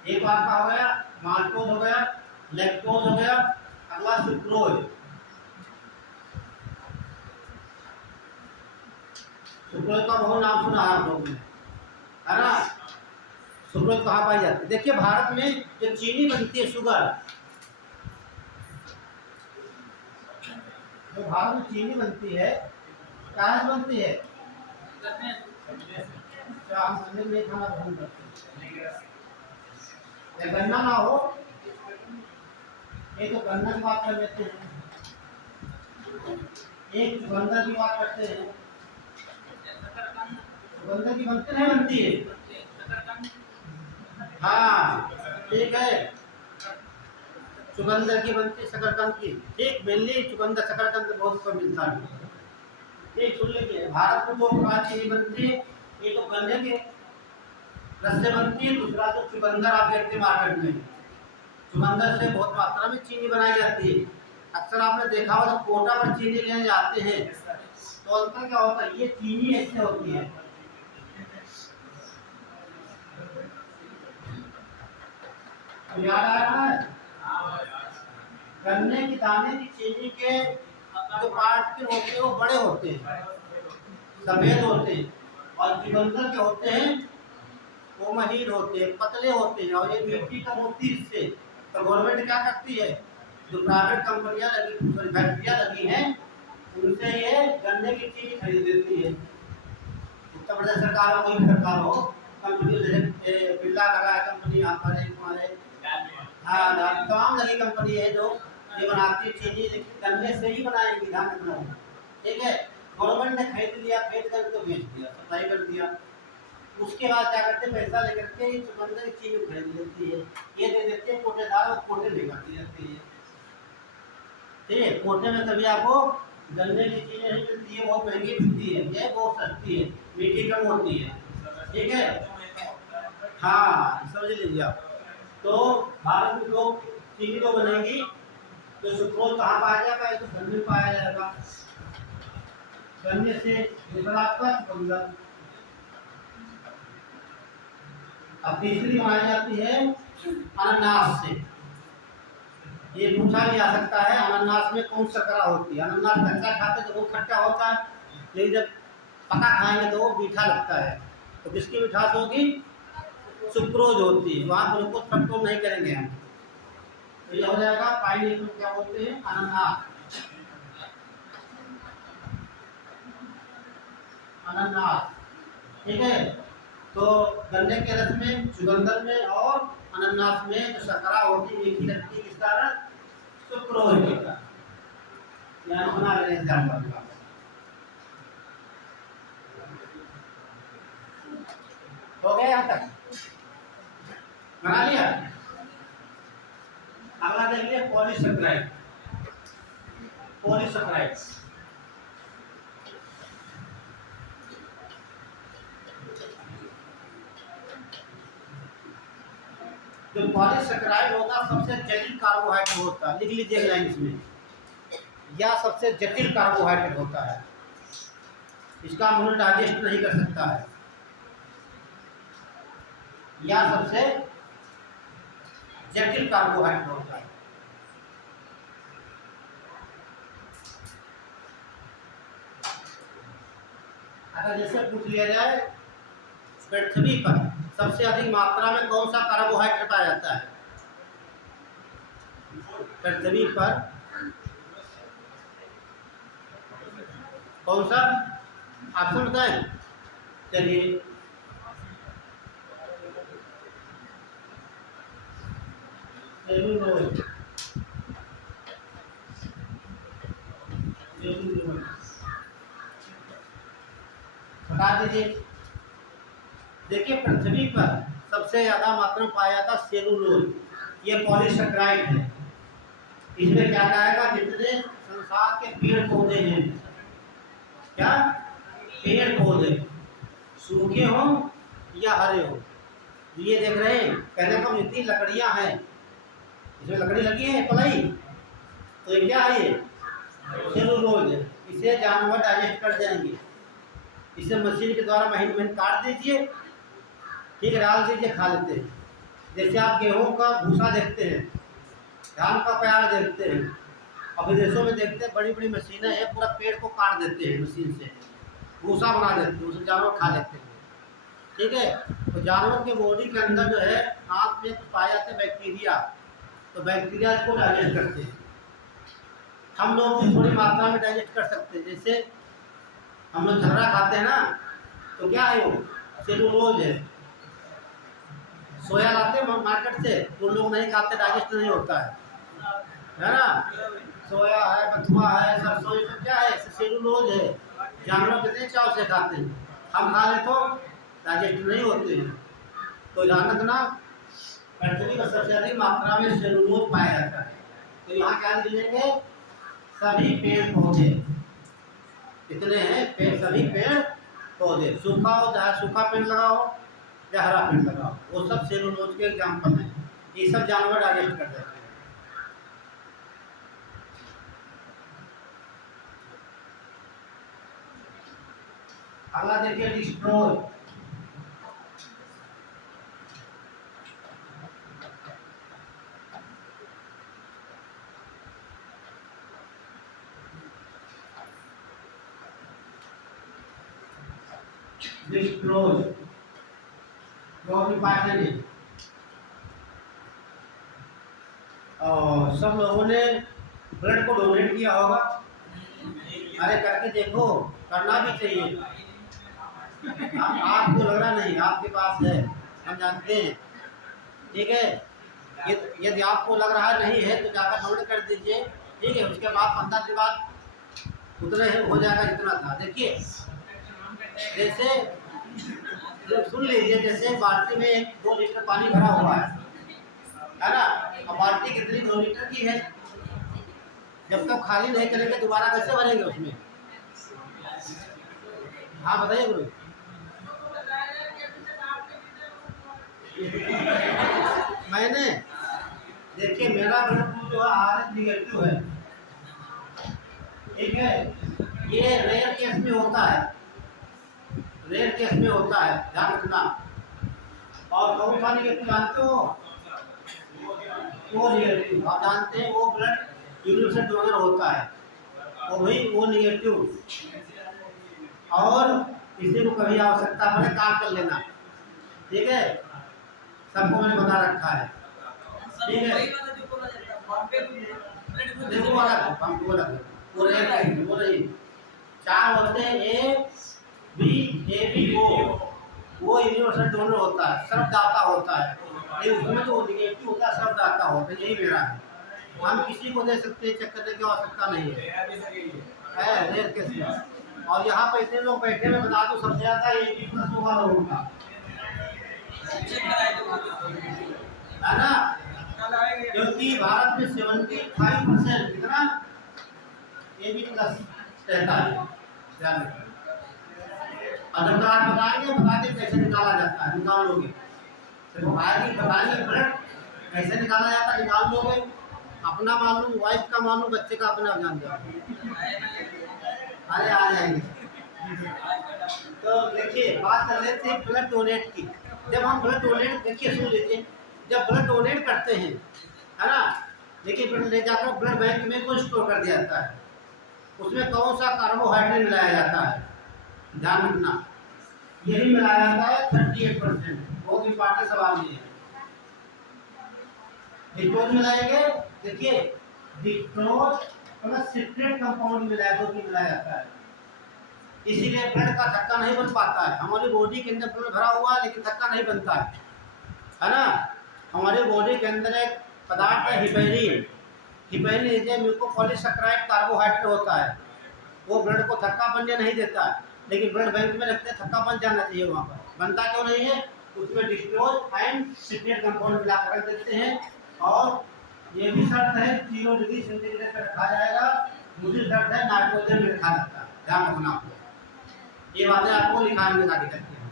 एक बार का हो गया, माल्टोज हो गया, लैक्टोज हो गया। अगला सुक्रोज। सुक्रोज का बहुत नाम सुना है आप लोगों ने, है ना? सुक्रोज कहाँ पाई जाती है? देखिए भारत में जो चीनी बनती है, शुगर, जो भारत में चीनी बनती है, कहाँ से बनती है? क्या हम समझ नहीं खाना पसंद करते हैं? गन्ना ना हो, एक तो गन्ना की बात कर लेते हैं, एक चुकंदर की बात करते हैं। चुकंदर की बनती नहीं बनती है? हाँ ठीक है, चुकंदर की बनती, शकरकंद की। ठीक, मेनली चुकंदर शकरकंद बहुत कम मिलता है। एक सुन लीजिए, भारत में दो प्रकार की चीनी बनती है, एक तो गन्ने के रस से बनती है, दूसरा तो चुकंदर आप देखते हैं मार्केट में, चुकंदर से बहुत मात्रा में चीनी बनाई जाती है। अक्सर आपने देखा होगा कोटा पर चीनी लेने जाते हैं तो अंतर क्या होता है? ये चीनी ऐसे होती है, याद आ रहा है? गन्ने की दाने की चीनी के जो पार्टिकल होते हैं वो बड़े होते हैं, सफेद होते हैं, और चुकंदर के होते हैं वो महीन होते हैं, पतले होते हैं, और ये मिट्टी का होती है इससे। तो गवर्नमेंट क्या करती है, जो प्राइवेट कंपनियां लगी, फैक्ट्रियां लगी हैं, उनसे ये गन्ने की चीनी खरीद लेती है। उत्तर प्रदेश सरकार हो, कोई सरकार हो, कंपनी जैसे बिरला लगा है कंपनी यहाँ पर हमारे, हाँ तमाम लगी कंपनी है जो ये बनाती है चीनी, गन्ने से ही बनाएंगी, ध्यान रखना। ठीक है, गवर्नमेंट ने खरीद लिया, खरीद कर तो बेच दिया, सप्लाई कर दिया। उसके बाद क्या करते, पैसा लेकर के चुकंदर की चीनी खरीद लेती है, ये दे देते हैं कोटेदार, और कोटे ले करती रहती है। ठीक है, कोटे में कभी आपको गन्ने की चीनी नहीं मिलती है, बहुत महंगी मिलती है, ये बहुत सस्ती है, मीठी कम होती है। ठीक है, हाँ समझ लीजिए आप। तो भारत में लोग चीनी तो बनेगी, तो सुक्रोज कहाँ पाया जाएगा? तो गन्ने में पाया जाएगा, गन्ने से दूसरा आपका चुकंदर। अब तीसरी बनाई जाती है अनानास से। ये पूछा भी जा सकता है, अनानास में कौन शर्करा होती है? अनानास कच्चा खाते तो वो खट्टा होता है, लेकिन जब पका खाएंगे तो वो मीठा लगता है। तो किसकी मिठास होगी? सुक्रोज होती है, वहाँ ग्लूकोज कंट्रोल नहीं करेंगे हम। तो ये हो जाएगा पाइनएप्पल, क्या बोलते हैं? अनानास। अनानास, ठीक है। तो गन्ने के रस में, चुकंदर में और अनानास में जो शर्करा होती है मीठी लगती है, किस कारण? सुक्रोज के कारण। यहाँ बना लेने एग्जाम्पल का, हो गया यहाँ तक? बना लिया? अगला देखिए पॉलीसेकेराइड। पॉलीसेकेराइड जो पॉलीसेकेराइड होता है सबसे जटिल कार्बोहाइड्रेट होता है, लिख लीजिए लाइन इसमें, या सबसे जटिल कार्बोहाइड्रेट होता है, इसका मूल डाइजेस्ट नहीं कर सकता है, या सबसे जटिल कार्बोहाइड्रेट होता है। अगर जैसे पूछ लिया जाए पृथ्वी पर सबसे अधिक मात्रा में कौन सा कार्बोहाइड्रेट पाया जाता है, पृथ्वी पर कौन सा, ऑप्शन बताएं। चलिए, सेलुलोज, बता दीजिए। देखिए पृथ्वी पर सबसे ज्यादा मात्रा में पाया जाता सेलुलोज, ये पॉलीसेकेराइड है। इसमें क्या कहेगा, जितने संसार के पेड़ पौधे हैं, क्या पेड़ पौधे सूखे हो या हरे हो, ये देख रहे हैं, कहने का जितनी लकड़ियां हैं, इसमें लकड़ी लगी है पलाई, तो ये क्या है, ये सेलुलोज है। इसे जानवर डाइजेस्ट कर देंगे, इसे मशीन के द्वारा महीन महीन काट दीजिए, ठीक है, डाल दीजिए, खा लेते हैं। जैसे आप गेहूं का भूसा देखते हैं, धान का प्यार देखते हैं, और विदेशों में देखते हैं बड़ी बड़ी मशीनें हैं, पूरा पेड़ को काट देते हैं मशीन से, भूसा बना देते हैं, उसे जानवर खा लेते हैं, ठीक है। तो जानवर के बॉडी के अंदर जो है आँख में पाए जाते हैं बैक्टीरिया, तो बैक्टीरिया इसको डाइजेस्ट करते हैं। हम लोग भी थोड़ी मात्रा में डाइजेस्ट कर सकते हैं, जैसे हम लोग झगड़ा खाते हैं ना, तो क्या है वो सेलुलोज है। सोया लाते हैं मार्केट से, तो लोग नहीं खाते, डाइजेस्ट नहीं होता है ना। सोया है, बथुआ है, सरसों, ये सब क्या है, सेलुलोज है। जानवर कितने चाव से खाते हैं, हम खा ले तो डाइजेस्ट नहीं होते हैं। तो ध्यान रखना, पृथ्वी में सबसे अधिक मात्रा में सेलुलोज पाया जाता है। तो यहाँ क्या मिलेंगे, सभी पेड़ पौधे कितने हैं, सभी पेड़ पौधे, सूखा हो चाहे सूखा पेड़ लगाओ या हरा पेड़ लगाओ, वो सब सेलुलोज के एग्जाम्पल हैं। ये सब जानवर डाइजेस्ट कर देते हैं। अगला देखिए, डिस्ट्रॉय। डिस्ट्रॉय और सब लोगों ने ब्लड को डोनेट किया होगा, अरे करके देखो, करना भी चाहिए। आपको लग रहा नहीं, आपके पास है, हम जानते हैं, ठीक है। यदि आपको लग रहा नहीं है तो जाकर डोनेट कर दीजिए, ठीक है। उसके बाद 15 दिन बाद उतने हो जाएगा जितना था। देखिए जैसे सुन लीजिए, जैसे बाल्टी में 2 लीटर पानी भरा हुआ है ना, और बाल्टी कितनी 2 लीटर की है, जब तक खाली नहीं करेंगे दोबारा कैसे भरेंगे उसमें, हाँ बताइए गुरु। मैंने देखिए, मेरा ब्लड ग्रुप जो है RH निगेटिव है, ठीक है। ये रेयर केस में होता है, रेयर केस में होता है, ध्यान रखना। और कौन सा निगेटिव जानते हो, वो निगेटिव, आप जानते हैं, वो ब्लड यूनिवर्सल डोनर होता है, वो भाई वो निगेटिव। और किसी को कभी आवश्यकता पड़े काम कर लेना, ठीक है, सबको मैंने बता रखा है, ठीक है। देखो वाला हम बोला वो नहीं, 4 होते हैं, A, B, वो यूनिवर्सल डोनर होता है, सर्वदाता होता है। लेकिन उसमें जो निगेटिव होता है सर्वदाता होता है, यही मेरा है। हम किसी को दे सकते हैं, चेक करने की आवश्यकता नहीं है रेयर केस में। और यहाँ पे इतने लोग बैठे, में बता दो सबसे ज्यादा AB+ होगा लोगों का, है ना, क्योंकि भारत में 75% कितना AB+ रहता है। अगर आप बताएंगे, बता दें कैसे निकाला जाता है, निकाल लोगे, सिर्फ बताएंगे ब्लड कैसे निकाला जाता है, निकाल लोगे। अपना मालूम, वाइफ का मालूम, बच्चे का अपना जान जाओ। अरे आ जाएंगे। तो देखिए बात कर रहे थे ब्लड डोनेट की। जब हम ब्लड डोनेट, देखिए सुन लीजिए, जब ब्लड डोनेट करते हैं, है ना, देखिए ब्लड ले जाकर ब्लड बैंक में को स्टोर कर दिया जाता है। उसमें कौन सा कार्बोहाइड्रेट मिलाया जाता है, ध्यान रखना, यही मिलाया जाता है 38%। बहुत इंपॉर्टेंट सवाल ये है। डिक्टोज मिलाएंगे, देखिए डिक्टोज प्लस सिट्रेट कंपाउंड मिलाया, दो की मिलाया जाता है। इसीलिए ब्लड का थक्का नहीं बन पाता है। हमारी बॉडी के अंदर ब्लड भरा हुआ है लेकिन थक्का नहीं बनता है ना। हमारे बॉडी के अंदर एक पदार्थ है हिपैरिन। हिपैरिन जो म्यूकोपॉलीसैकेराइड कार्बोहाइड्रेट होता है, वो ब्लड को थक्का बनने नहीं देता है, लेकिन ब्लड बैंक में रखते थक्का बन जाना चाहिए। वहाँ पर बनता क्यों नहीं है, उसमें डिक्टोज एंड सिट्रेट कंपाउंड मिलाकर रख देते हैं। और ये भी शर्त है 0 डिग्री सेंटीग्रेड पर रखा जाएगा। दूसरी शर्त है नाइट्रोजन में रखा जाता है, ध्यान रखना आपको। ये बातें आपको लिखाने में आगे करते हैं।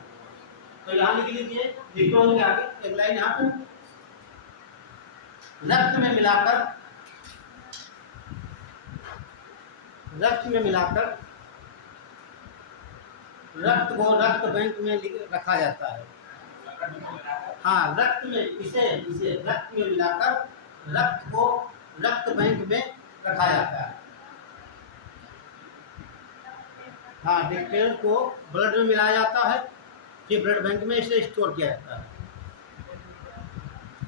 तो यहाँ लिख लीजिए डिक्टोज के आगे एक लाइन यहाँ पर, रक्त में मिलाकर, रक्त में मिलाकर रक्त को रक्त बैंक में रखा जाता है। हाँ, रक्त में, इसे इसे रक्त में मिलाकर रक्त को रक्त बैंक में रखा जाता है। हाँ, डिक्टेल को ब्लड में मिलाया जाता है, फिर ब्लड बैंक में इसे स्टोर किया जाता है।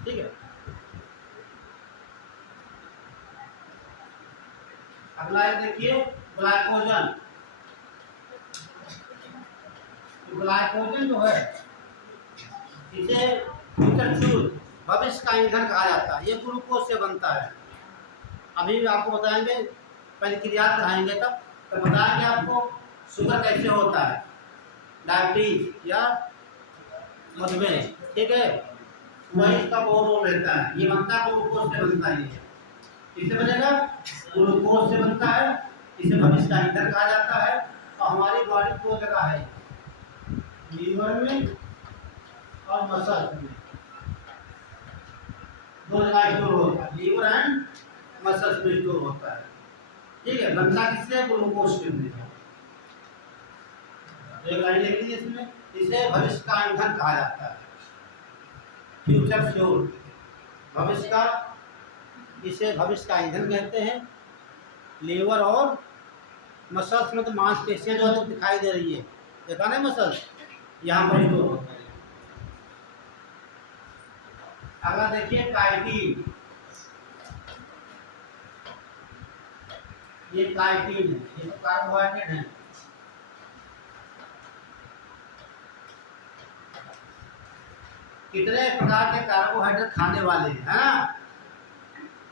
ठीक है। अगला है देखिए ग्लाइकोजन। ग्लाइकोजन जो है इसे फ्यूचर फ्यूल, भविष्य का ईंधन कहा जाता है। ये ग्लूकोज से बनता है। अभी आपको बताएंगे, पहले क्रिया दिखाएंगे तब तो बताएंगे आपको शुगर कैसे होता है, डायबिटीज या मधुमेह। ठीक है, वही इसका बहुत रोल रहता है। ये बनता है ग्लूकोज से बनता है। ये किससे बनेगा, ग्लूकोज से बनता है। इसे भविष्य का ईंधन कहा जाता है। और हमारी बॉडी दो जगह है, लीवर में और मसल में, दो जगह स्टोर होता है, लीवर एंड मसल में स्टोर होता है। ठीक है, बनता किससे, ग्लूकोज से बनेगा। एक लाइन लिख लीजिए इसमें, इसे भविष्य का ईंधन कहा जाता है, फ्यूचर फ्यूल, भविष्य का, इसे भविष्य का ईंधन कहते हैं। लीवर और मसल्स में तो मांसपेशियां जो है दिखाई दे रही है, देखा ना मसल्स, यहाँ पर स्टोर होता है। अगला देखिए काइटिन। ये काइटिन है, ये कार्बोहाइड्रेट है। कितने प्रकार के कार्बोहाइड्रेट खाने वाले हैं, है ना,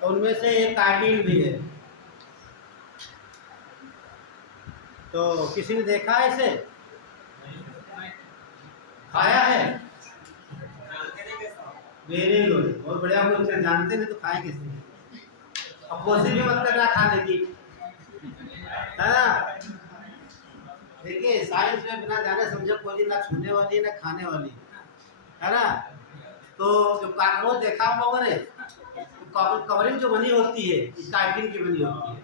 तो उनमें से एक काइटिन भी है। तो किसी ने देखा है इसे, खाया है? वेरी गुड, बहुत बढ़िया क्वेश्चन। जानते नहीं तो खाए किसी ने। अब कोशिश भी मत करना खाने की, है ना। देखिए साइंस में बिना जाने समझे कोई ना छूने वाली ना खाने वाली, है ना। तो जो काकरोच देखा हम लोगों ने, तो कवरिंग जो बनी होती है काइटिन की बनी होती है।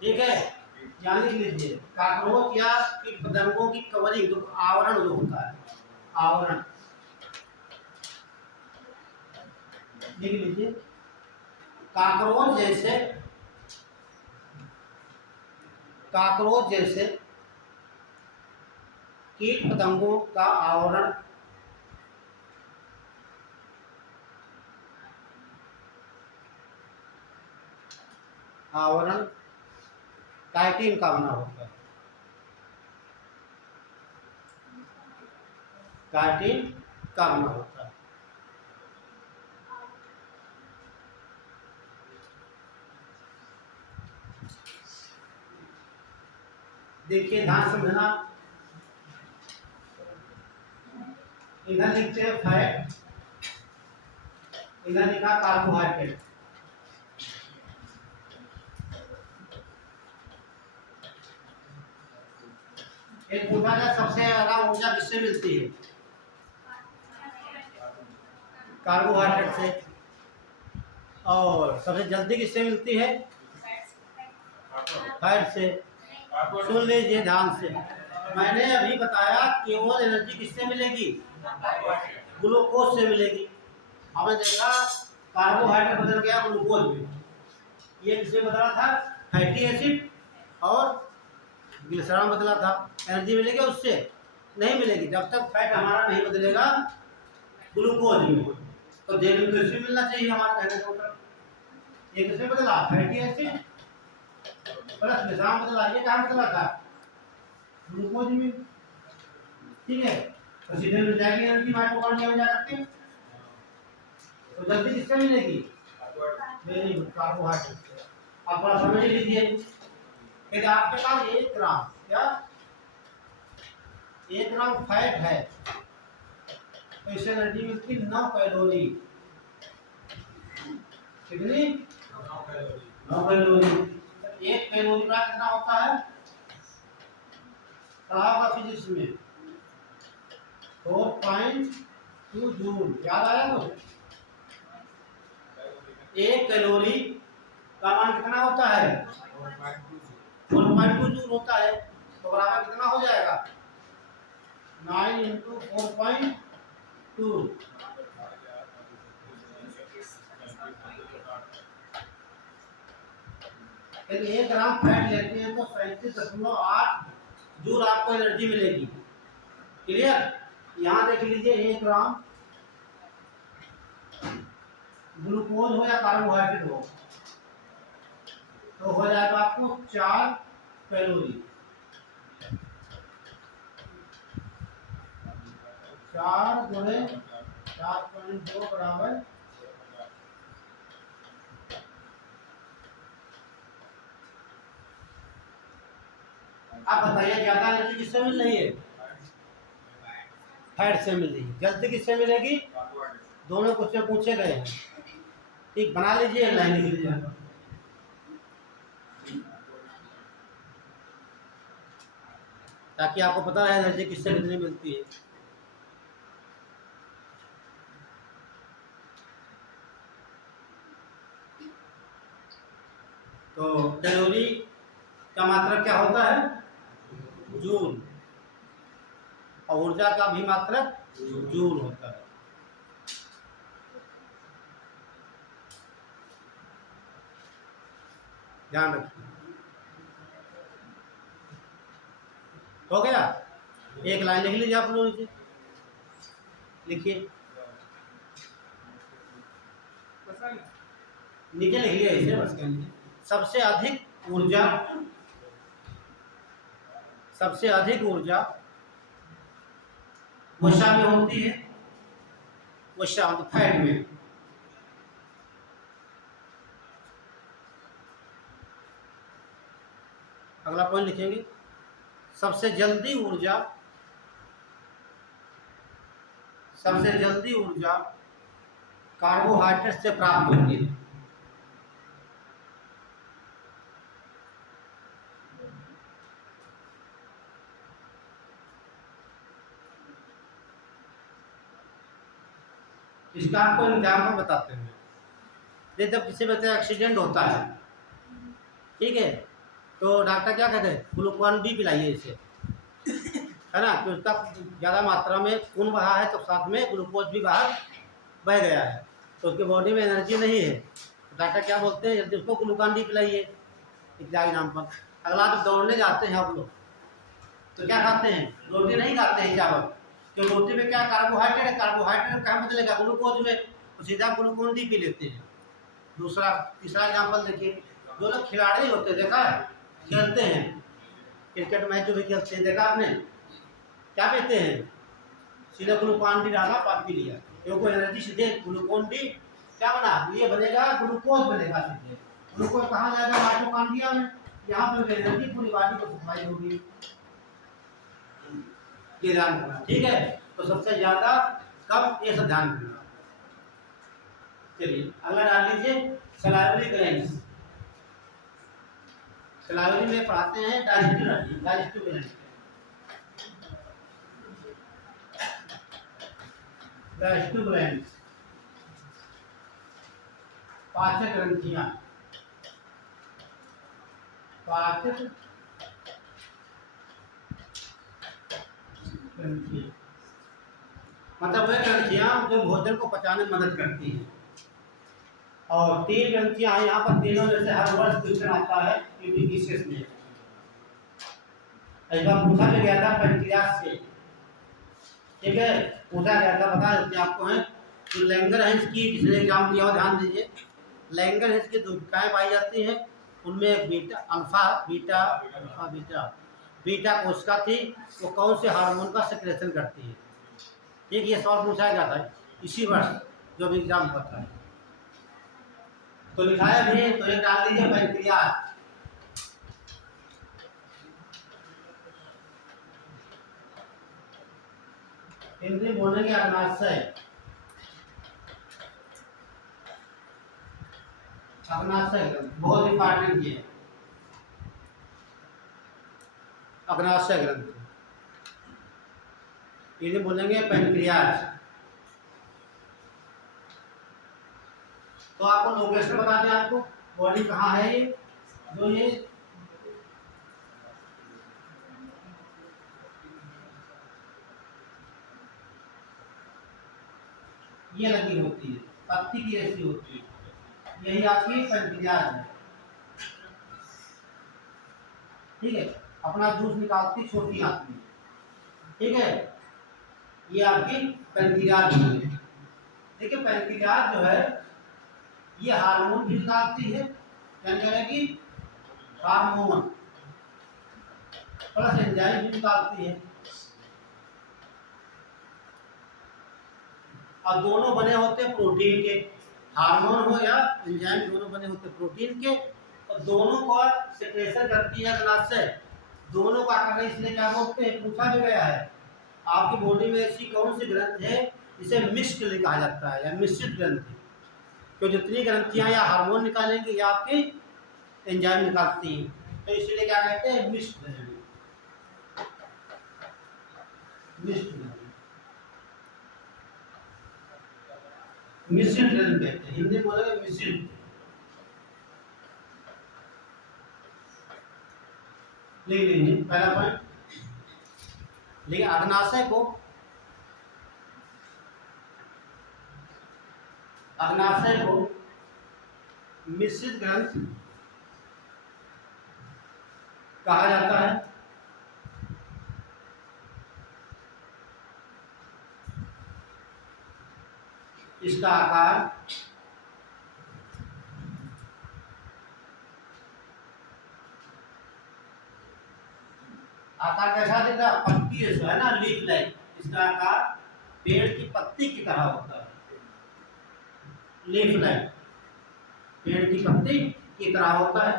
ठीक है, जान लीजिए काकरोच या कीट पतंगों की कवरिंग, जो आवरण जो होता है, आवरण लिख लीजिए। काकरोच जैसे, काकरोच जैसे कीट पतंगों का आवरण आवरण काइटिन का बना होता है, काइटिन का बना होता है। देखिए ध्यान समझना, इधर लिखते हैं फैट, इधर लिखा कार्बोहाइड्रेट। एक पूछा जाए सबसे ज्यादा ऊर्जा किससे मिलती है, कार्बोहाइड्रेट से। और सबसे जल्दी किससे मिलती है? फैट से। सुन लीजिए ध्यान से, मैंने अभी बताया केवल एनर्जी किससे मिलेगी? ग्लूकोज से मिलेगी। हमने देखा कार्बोहाइड्रेट बदल गया ग्लूकोज में, ये किससे बदला था? फैटी एसिड और ग्लिसरॉल बदला था। एनर्जी मिलेगी उससे? नहीं मिलेगी जब तक फैट हमारा नहीं बदलेगा ग्लूकोज में। तो देर में तो इससे मिलना चाहिए हमारा कहने का मतलब। ये किससे बदला? फैटी एसिड प्लस ग्लिसरॉल बदला। ये कहाँ बदला था? ग्लूकोज में। ठीक है, तो सीधे मिल जाएगी एनर्जी माइटोकॉन्ड्रिया में जा सकते हैं। तो जल्दी किससे मिलेगी? वेरी गुड, कार्बोहाइड्रेट से। आप थोड़ा समझ लीजिए, यदि आपके पास 1 ग्राम क्या 1 ग्राम फैट है तो इससे एनर्जी मिलती 9 कैलोरी। कितनी? 9 कैलोरी। 1 कैलोरी का कितना होता है? पढ़ा होगा फिजिक्स में 4.2 जूल। याद आया तो? 1 कैलोरी का मान कितना होता है? 4.2 जूल होता है। तो बराबर कितना हो जाएगा? 9 × 4.2। यदि 1 ग्राम फैट लेते हैं तो 37.8 जूल आपको एनर्जी मिलेगी। क्लियर? यहाँ देख लीजिए 1 ग्राम ग्लूकोज हो या कार्बोहाइड्रेट हो तो हो जाएगा आपको 4 कैलोरी। 4 गुणे 4.2 बराबर आप बताइए ज्यादा एनर्जी किससे मिल रही है? फैट से मिल रही है। जल्दी किससे मिलेगी? दोनों क्वेश्चन पूछे गए हैं। ठीक, बना लीजिए, लाइन लिख लीजिए ताकि आपको पता रहे एनर्जी किससे कितनी मिलती है। तो कैलोरी का मात्रक क्या होता है? जूल। और ऊर्जा का भी मात्रक जूल होता है। ध्यान रखिए। हो गया? एक लाइन लिख लीजिए आप लोग नीचे, लिखिए नीचे लिख लिया इसे बस कर लीजिए। सबसे अधिक ऊर्जा वसा में होती है। वसा मतलब फैट में। अगला पॉइंट लिखेंगे, सबसे जल्दी ऊर्जा कार्बोहाइड्रेट से प्राप्त होती है। इसका आपको एग्जाम्पल बताते हैं। जैसे जब किसी बच्चे का एक्सीडेंट होता है, ठीक है, तो डॉक्टर क्या कहते हैं? ग्लूकोन डी पिलाइए इसे, है ना, कि उसका ज़्यादा मात्रा में खून बहा है तो साथ में ग्लूकोज भी बाहर बह गया है, तो उसके बॉडी में एनर्जी नहीं है, तो डॉक्टर क्या बोलते हैं? जल्दी उसको ग्लूकोन डी पिलाइए इत्यादि नाम पर। अगला जब दौड़ने जाते हैं आप लोग तो क्या खाते हैं? रोटी नहीं खाते हैं, चावल। तो रोटी में क्या कार्बोहाइड्रेट है? कार्बोहाइड्रेट कहाँ बदलेगा? ग्लूकोज में, तो सीधा ग्लूकोन डी पी लेते हैं। तीसरा एग्जाम्पल देखिए, जो लोग खिलाड़ी होते हैं, देखा है, खेलते हैं क्रिकेट मैच जो भी खेलते हैं, देखा आपने, क्या कहते हैं? सीधा ग्लूकोन डी डाला, पानी पी लिया, क्योंकि एनर्जी सीधे ग्लूकोन डी क्या बना? ये बनेगा ग्लूकोज बनेगा सीधे। ग्लूकोज कहाँ जाएगा? माइटोकॉन्ड्रिया में। यहाँ पर एनर्जी पूरी बॉडी को सप्लाई होगी। ये ध्यान रखना, ठीक है। तो सबसे ज्यादा कब, ये सब ध्यान रखना। चलिए अगला डाल लीजिए, सलाइवरी ग्लैंड्स। सलाइवरी में पढ़ाते हैं डाइजेस्टिव ग्लैंड। डाइजेस्टिव ग्लैंड्स पाचक ग्रंथियां, पाचक ग्रंथि मतलब वह ग्रंथियां जो भोजन को पचाने में मदद करती हैं। और 3 ग्रंथियां हैं यहाँ पर, तीनों में से हर वर्ष क्वेश्चन आता है यूपीपीसीएस में। इस बार पूछा भी गया था पैंक्रियास से, ठीक है, पूछा गया था, बता देते आपको है। जो लैंगरहैंस की, जिसने एग्जाम दिया हो ध्यान दीजिए, लैंगरहैंस की दूषिकाएं पाई जाती हैं, उनमें एक beta alpha beta alpha beta beta कोशिका थी, वो कौन से हार्मोन का सेक्रेशन करती है। ठीक, ये सवाल पूछा गया था इसी वर्ष जो भी एग्जाम होता है। तो लिखाया भी, तो एक डाल दीजिए पैंक्रियास। हिंदी बोलेंगे अग्नाशय, अग्नाशय ग्रंथ बहुत इंपॉर्टेंट है, अग्नाशय ग्रंथ, इन्हें बोलेंगे पैंक्रियास। तो आपको लोकेशन बता दें, आपको बॉडी कहाँ है, ये जो ये लगी होती है, पत्ती की ऐसी होती है, यही आपकी पैंक्रियास है। ठीक है, अपना जूस निकालती छोटी आंत में, ठीक है, ये आपकी पैंक्रियास है। देखिए पैंक्रियास जो है ये हार्मोन भी निकालती है, क्या निकालेगी, हार्मोन प्लस एंजाइम भी निकालती है। और दोनों बने होते हैं प्रोटीन के, हार्मोन हो या एंजाइम, दोनों बने होते हैं प्रोटीन के, और दोनों को सेक्रेशन करती है अग्नाशय। दोनों का करना इसलिए क्या बोलते हैं, पूछा भी गया है, आपकी बॉडी में ऐसी कौन सी ग्रंथ है जिसे मिश्र ग्रंथि कहा जाता है, या मिश्रित ग्रंथि। तो जितनी ग्रंथियां या हार्मोन निकालेंगी या आपकी एंजाइम निकालती हैं, तो इसीलिए क्या कहते हैं, मिश्र ग्रंथि, मिश्र ग्रंथि, मिश्रित ग्रंथि कहते हैं, हिंदी बोलेंगे मिश्रित। लिख लीजिए पहला पॉइंट, लेकिन अग्नाशय को, अग्नाशय को मिश्रित ग्रंथ कहा जाता है। इसका आकार कैसा दिखता है, पत्ती जैसा है ना, लीफ लाइक। इसका आकार पेड़ की पत्ती की तरह होता है, लीफ लाइक, पेड़ की पत्ती की तरह होता है।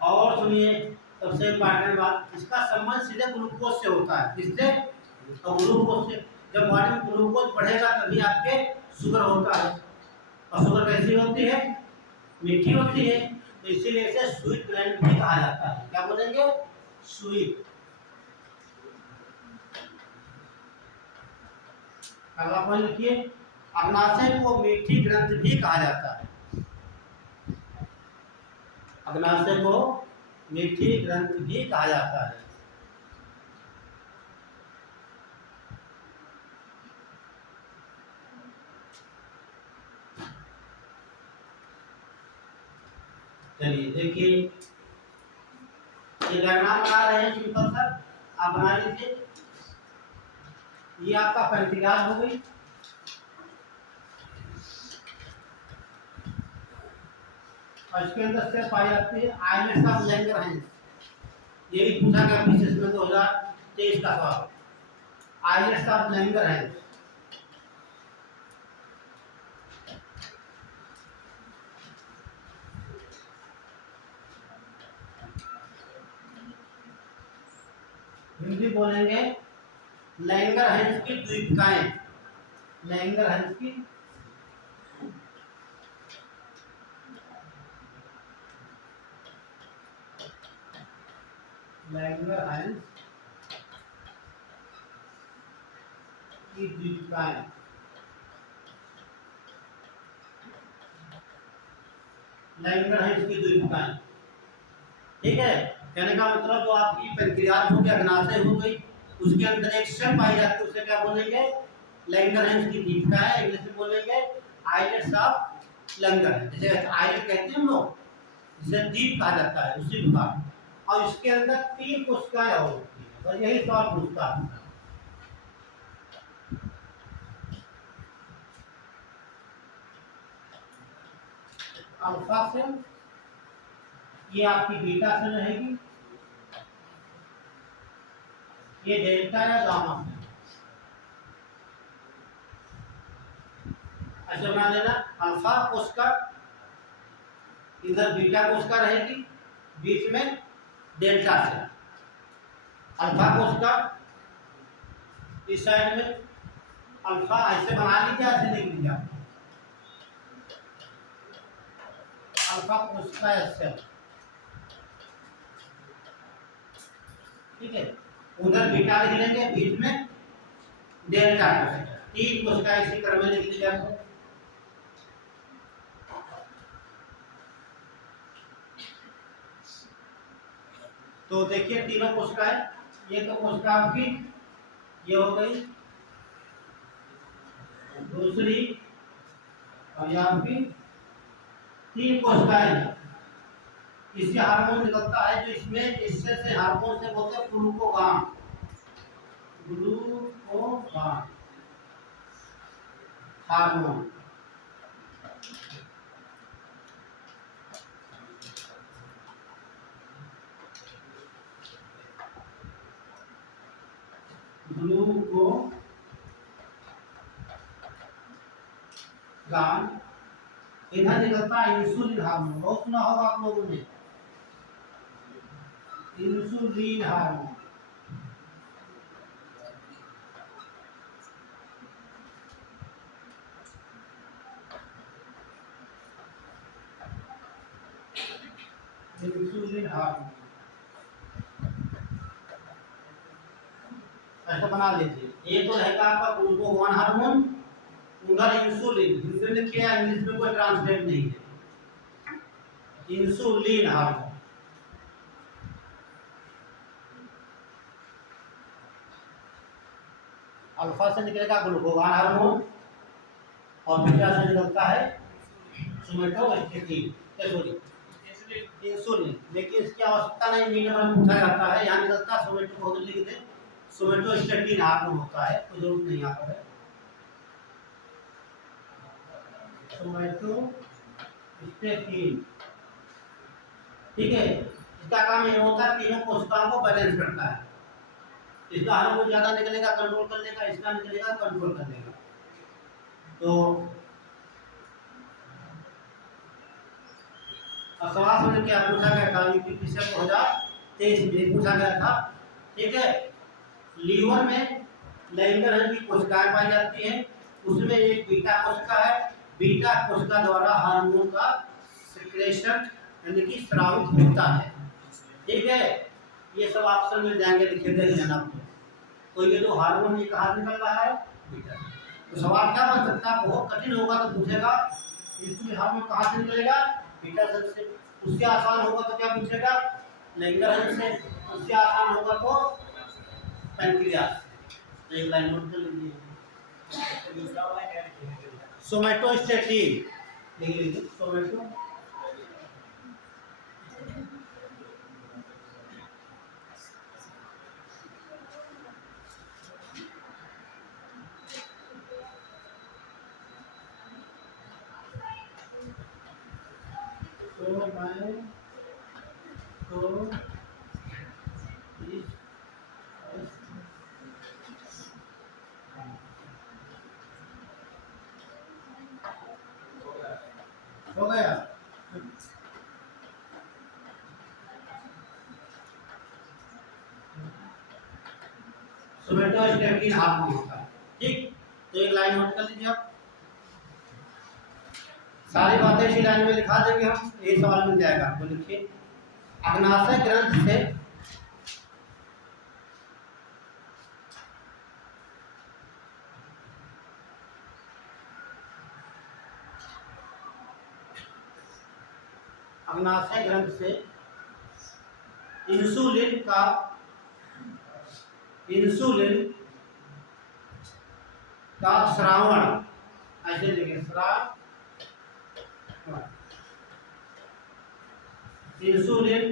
और सुनिए सबसे इम्पोर्टेंट बात, इसका संबंध सीधे ग्लूकोज से होता है, किससे, और ग्लूकोज से। जब बॉडी में ग्लूकोज बढ़ेगा तभी आपके शुगर होता है, और शुगर कैसी होती है, मीठी होती है, तो इसीलिए इसे स्वीट ग्लैंड भी कहा जाता है। क्या बोलेंगे, स्वीट। अगला पॉइंट लिखिए, अग्नाशय को मीठी ग्रंथ भी कहा जाता है, अग्नाशय को मीठी ग्रंथ भी कहा जाता है। चलिए देखिए, ये डायग्राम बना रहे हैं सिंपल सा, आप बना लीजिए। ये आपका पैंक्रियास हो गई, और इसके अंदर से पाई जाती है आइलेट्स ऑफ लैंगरहैंस। यही पूछा गया पीसीएस में 2023 का सवाल, आइलेट्स ऑफ लैंगरहैंस। हिंदी बोलेंगे लैंगरहैंस की द्वीपिकाएं, लैंगरहैंस की लैंगरहैंस की द्वीपिकाएं। लैंगिक है इसकी द्वीपकाएं। ठीक है, कहने का मतलब जो आपकी पैंक्रियाज हो गया, अग्नाशय हो गई, उसके अंदर एक सेल पाई जाती है, उसे क्या बोलेंगे? लैंगिक की द्वीपकाएं, इंग्लिश में बोलेंगे आइलेट्स ऑफ लैंगिक। जैसे आइलेट कहते हैं हम लोग, जिसे द्वीप कहा जाता है, उसी प्रकार। और इसके अंदर 3 कोशिकाएं होती है, बस यही सवाल पूछता है। अल्फा सेल, ये आपकी बीटा सेल रहेगी, ये डेल्टा या गामा सेल। ऐसे बना लेना, अल्फा कोशिका, इधर बीटा कोशिका रहेगी, बीच में डेल्टा सेल। अल्फा कोशिका इस साइड में, अल्फा ऐसे बना लीजिए, ऐसे लिख लीजिए आप, अल्फा कोशिका सेल। ठीक है, उधर बीटा लिख लेंगे, बीच में डेल्टा कोशिका। 3 कोशिका इसी क्रम में लिख लीजिए आपको। तो देखिए तीनों कोशिकाएं, ये तो कोशिका आपकी ये हो गई, दूसरी, और यहाँ भी 3 कोशिकाएं। इससे हार्मोन निकलता है, जो इसमें इससे से हार्मोन से बोलते हैं ग्लूकोगान। ग्लूकोगान हार्मोन। ग्लूकोगान इधर निकलता है इंसुलिन हार्मोन, बहुत सुना होगा आप लोगों ने, इंसुलिन हार्मोन। इंसुलिन हार्मोन ऐसा बना लीजिए। ये तो रहेगा आपका ग्लूकोगान हार्मोन, उधर इंसुलिन, हिंदी में क्या, इंग्लिश में कोई ट्रांसलेट नहीं है, इंसुलिन हार्मोन। अल्फा से निकलेगा ग्लूकोगान हार्मोन, और बीटा से निकलता है सोमेटोस्टेटिन, सॉरी इंसुलिन। लेकिन इसकी आवश्यकता नहीं, मीटर में पूछा जाता है, यहाँ निकलता है सोमेटो, बहुत लिख दे, सोमेटोस्टेटिन हार्मोन होता है, कोई जरूरत नहीं यहाँ पर है, सोमेटोस्टेटिन। ठीक है, इसका काम ये होता है तीनों कोशिकाओं को बैलेंस करता है। इसका हार्मोन ज्यादा निकलेगा कंट्रोल कर लेगा, इसका निकलेगा कंट्रोल कर लेगा। तो सवाल में क्या पूछा गया था, यूपी 2023 में पूछा गया था। ठीक है, लीवर में लैंगिक की कोशिकाएं पाई जाती हैं, उसमें एक बीटा कोशिका है, बीटा कोशिका द्वारा हार्मोन का सिक्रेशन यानी कि स्रावित होता है। ठीक है, ये सब ऑप्शन मिल जाएंगे, लिखे देख लेना आपको। तो ये जो हार्मोन ये कहाँ निकल रहा है, बीटा। तो सवाल क्या बन सकता है, बहुत कठिन होगा तो पूछेगा इसमें हार्मोन कहाँ से निकलेगा, बीटा सेल से। उससे आसान होगा तो क्या पूछेगा, लैंगिक से। उससे आसान होगा तो पैंक्रियास। तो एक लाइन नोट कर लीजिए, सोमेटोस्टेटिन लिख लीजिए, सोमेटो तो मैं तो इस हो गया। सोमेटोस्टेटिन हार्मोन होता है। ठीक, तो एक लाइन नोट कर लीजिए आप, सारी बातें इसी लाइन में लिखा देंगे हम, यही सवाल मिल जाएगा आपको। लिखिए, अग्नाशय ग्रंथ से अग्नाशय ग्रंथ से इंसुलिन का श्रावण, ऐसे लिखें श्रावण, इंसुलिन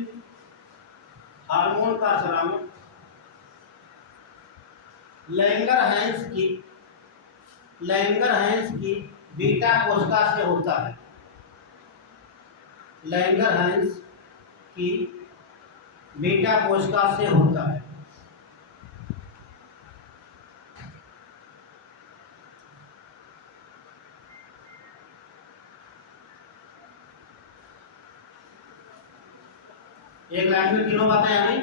हार्मोन का श्रावण लैंगरहैंस की बीटा कोशिका से होता है। लैंगरहैंस की बीटा कोशिका से होता है। एक लाइन में तीनों बातें आ गई।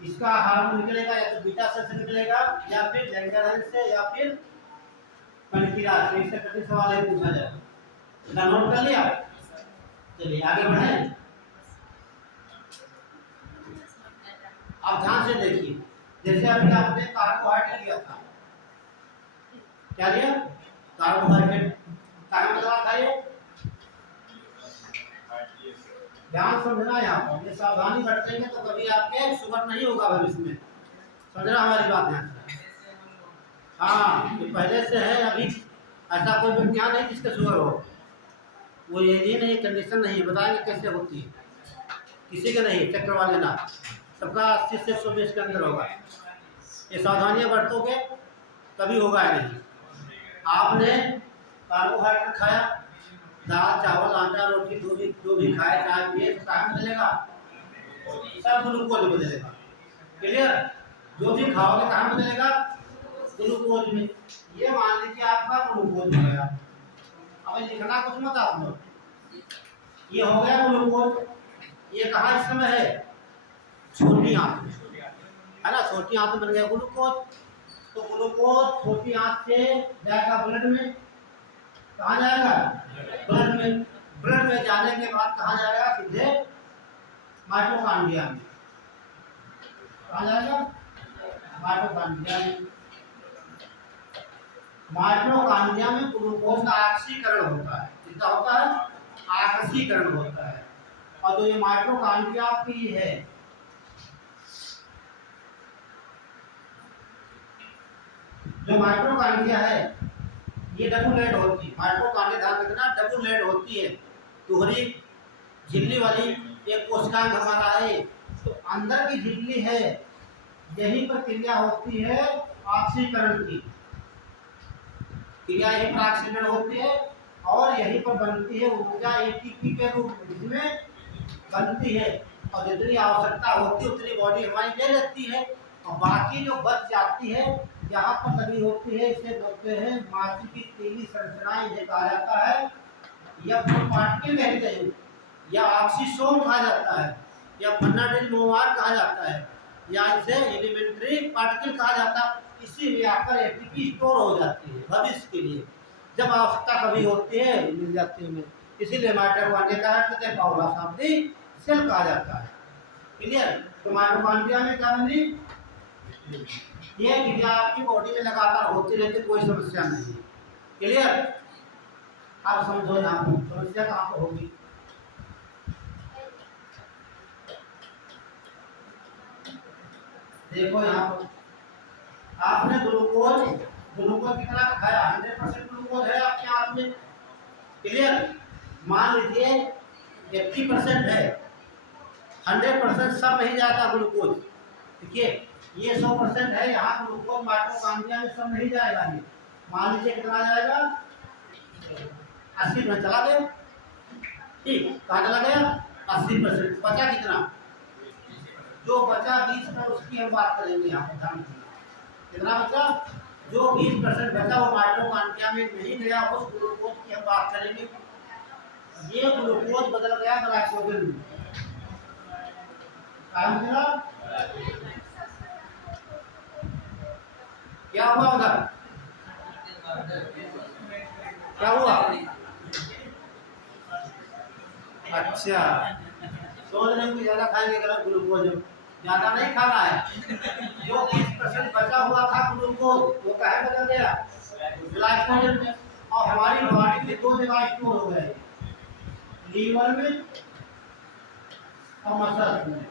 इसका हार्मोन निकलेगा या तो बीटा सेल से निकलेगा या फिर लैंगरहैंस से या फिर पैंक्रियाज से। इससे कभी सवाल है पूछा जाए, इसका नोट कर लिया। चलिए आगे बढ़े। आप ध्यान से देखिए, जैसे अभी आपने कार्बोहाइड्रेट लिया था, क्या लिया? कार्बोहाइड्रेट। क्या मतलब था ये? ध्यान समझना यहाँ पर, ये सावधानी बरतेंगे तो कभी आपके शुगर नहीं होगा भविष्य में। समझना हमारी बात है। हाँ, ये पहले से है, अभी ऐसा कोई विज्ञान नहीं जिसके शुगर हो। वो ये नहीं, कंडीशन नहीं है, बताएंगे कैसे होती है। किसी के नहीं, चेक करवा लेना, सबका 80 से 120 के अंदर होगा। ये सावधानियां बरतोगे तभी होगा नहीं। आपने कार्बोहाइड्रेट खाया, दाल चावल आटा रोटी जो भी खाए चाहे पिए, तो कहाँ बदलेगा? सब ग्लूकोज में बदलेगा। क्लियर? जो भी खाओगे कहाँ बदलेगा? ग्लूकोज में। ये मान लीजिए आपका ग्लूकोज हो गया। अब लिखना कुछ मत आप लोग, ये हो गया ग्लूकोज। ये कहाँ इस समय है? छोटी आंत है ना, छोटी आंत में बन गया ग्लूकोज। तो ग्लूकोज छोटी आंत से जाएगा ब्लड में। कहाँ जाएगा? ब्लड में। ब्लड में जाने के बाद कहाँ जाएगा? सीधे माइटोकॉन्ड्रिया में। कहाँ जाएगा? माइटोकॉन्ड्रिया में। माइटोकॉन्ड्रिया में ग्लूकोज का ऑक्सीकरण होता है। कितना होता है? ऑक्सीकरण होता है। और जो ये माइटोकॉन्ड्रिया की है, जो माइटोकॉन्ड्रिया है ये डबल लेड होती है। माइटोकॉन्ड्रिया ध्यान रखना, डबल लेड होती है। दोहरी झिल्ली वाली एक कोशिकांग हमारा है, तो अंदर की झिल्ली है, यही पर क्रिया होती है ऑक्सीकरण की। क्रिया यही पर ऑक्सीकरण होती है और यही पर बनती है ऊर्जा एटीपी के रूप में, जिसमें बनती है। और जितनी आवश्यकता होती है उतनी बॉडी हमारी ले लेती है, और बाकी जो बच जाती है यहाँ पर लगी होती है, इसे बोलते हैं माची की तेली संरचनाएं। इसे कहा जाता है या पार्टिकल कहते हैं, या ऑक्सीसोम कहा जाता है, या फर्नांडिस मोवार कहा जाता है, या इसे एलिमेंट्री पार्टिकल कहा जाता है। इसीलिए आकर एटीपी स्टोर हो जाती है भविष्य के लिए, जब आवश्यकता कभी होती है मिल जाती है। इसीलिए माइटोकॉन्ड्रिया का अर्थ है पौधा शाब्दिक सेल कहा जाता है। क्लियर? तो माइटोकॉन्ड्रिया में क्या बनी? ये क्रिया आपकी बॉडी में लगातार होती रहती, कोई समस्या नहीं। क्लियर? आप समझो ना, समस्या कहाँ पर होगी? देखो यहाँ पर आपने ग्लूकोज कितना खाया? 100% ग्लूकोज है आपके हाथ में। क्लियर? मान लीजिए 80% है, 100% सब नहीं जाता ग्लूकोज। देखिए ये 100% है, यहाँ ग्लूकोज माइटोकॉन्ड्रिया में सब नहीं जाएगा। ये मान लीजिए कितना जाएगा? 80 में चला गया। ठीक, कहाँ चला गया? 80%। बचा कितना? जो बचा 20%, उसकी हम बात करेंगे यहाँ पर। ध्यान कितना बचा? जो 20% बचा वो माइटोकॉन्ड्रिया में नहीं गया, उस ग्लूकोज की हम बात करेंगे। ये ग्लूकोज बदल गया ग्लाइकोजन में। क्या हुआ उधर? क्या हुआ? अच्छा, सोच रहे कि ज्यादा खाएंगे गलत ग्लूकोज। ज्यादा नहीं खाना है। जो 20% बचा हुआ था ग्लूकोज, वो कहाँ बदल गया? ग्लाइकोजन में। और हमारी बॉडी में दो जगह स्टोर हो गए, लीवर में और मसल्स में।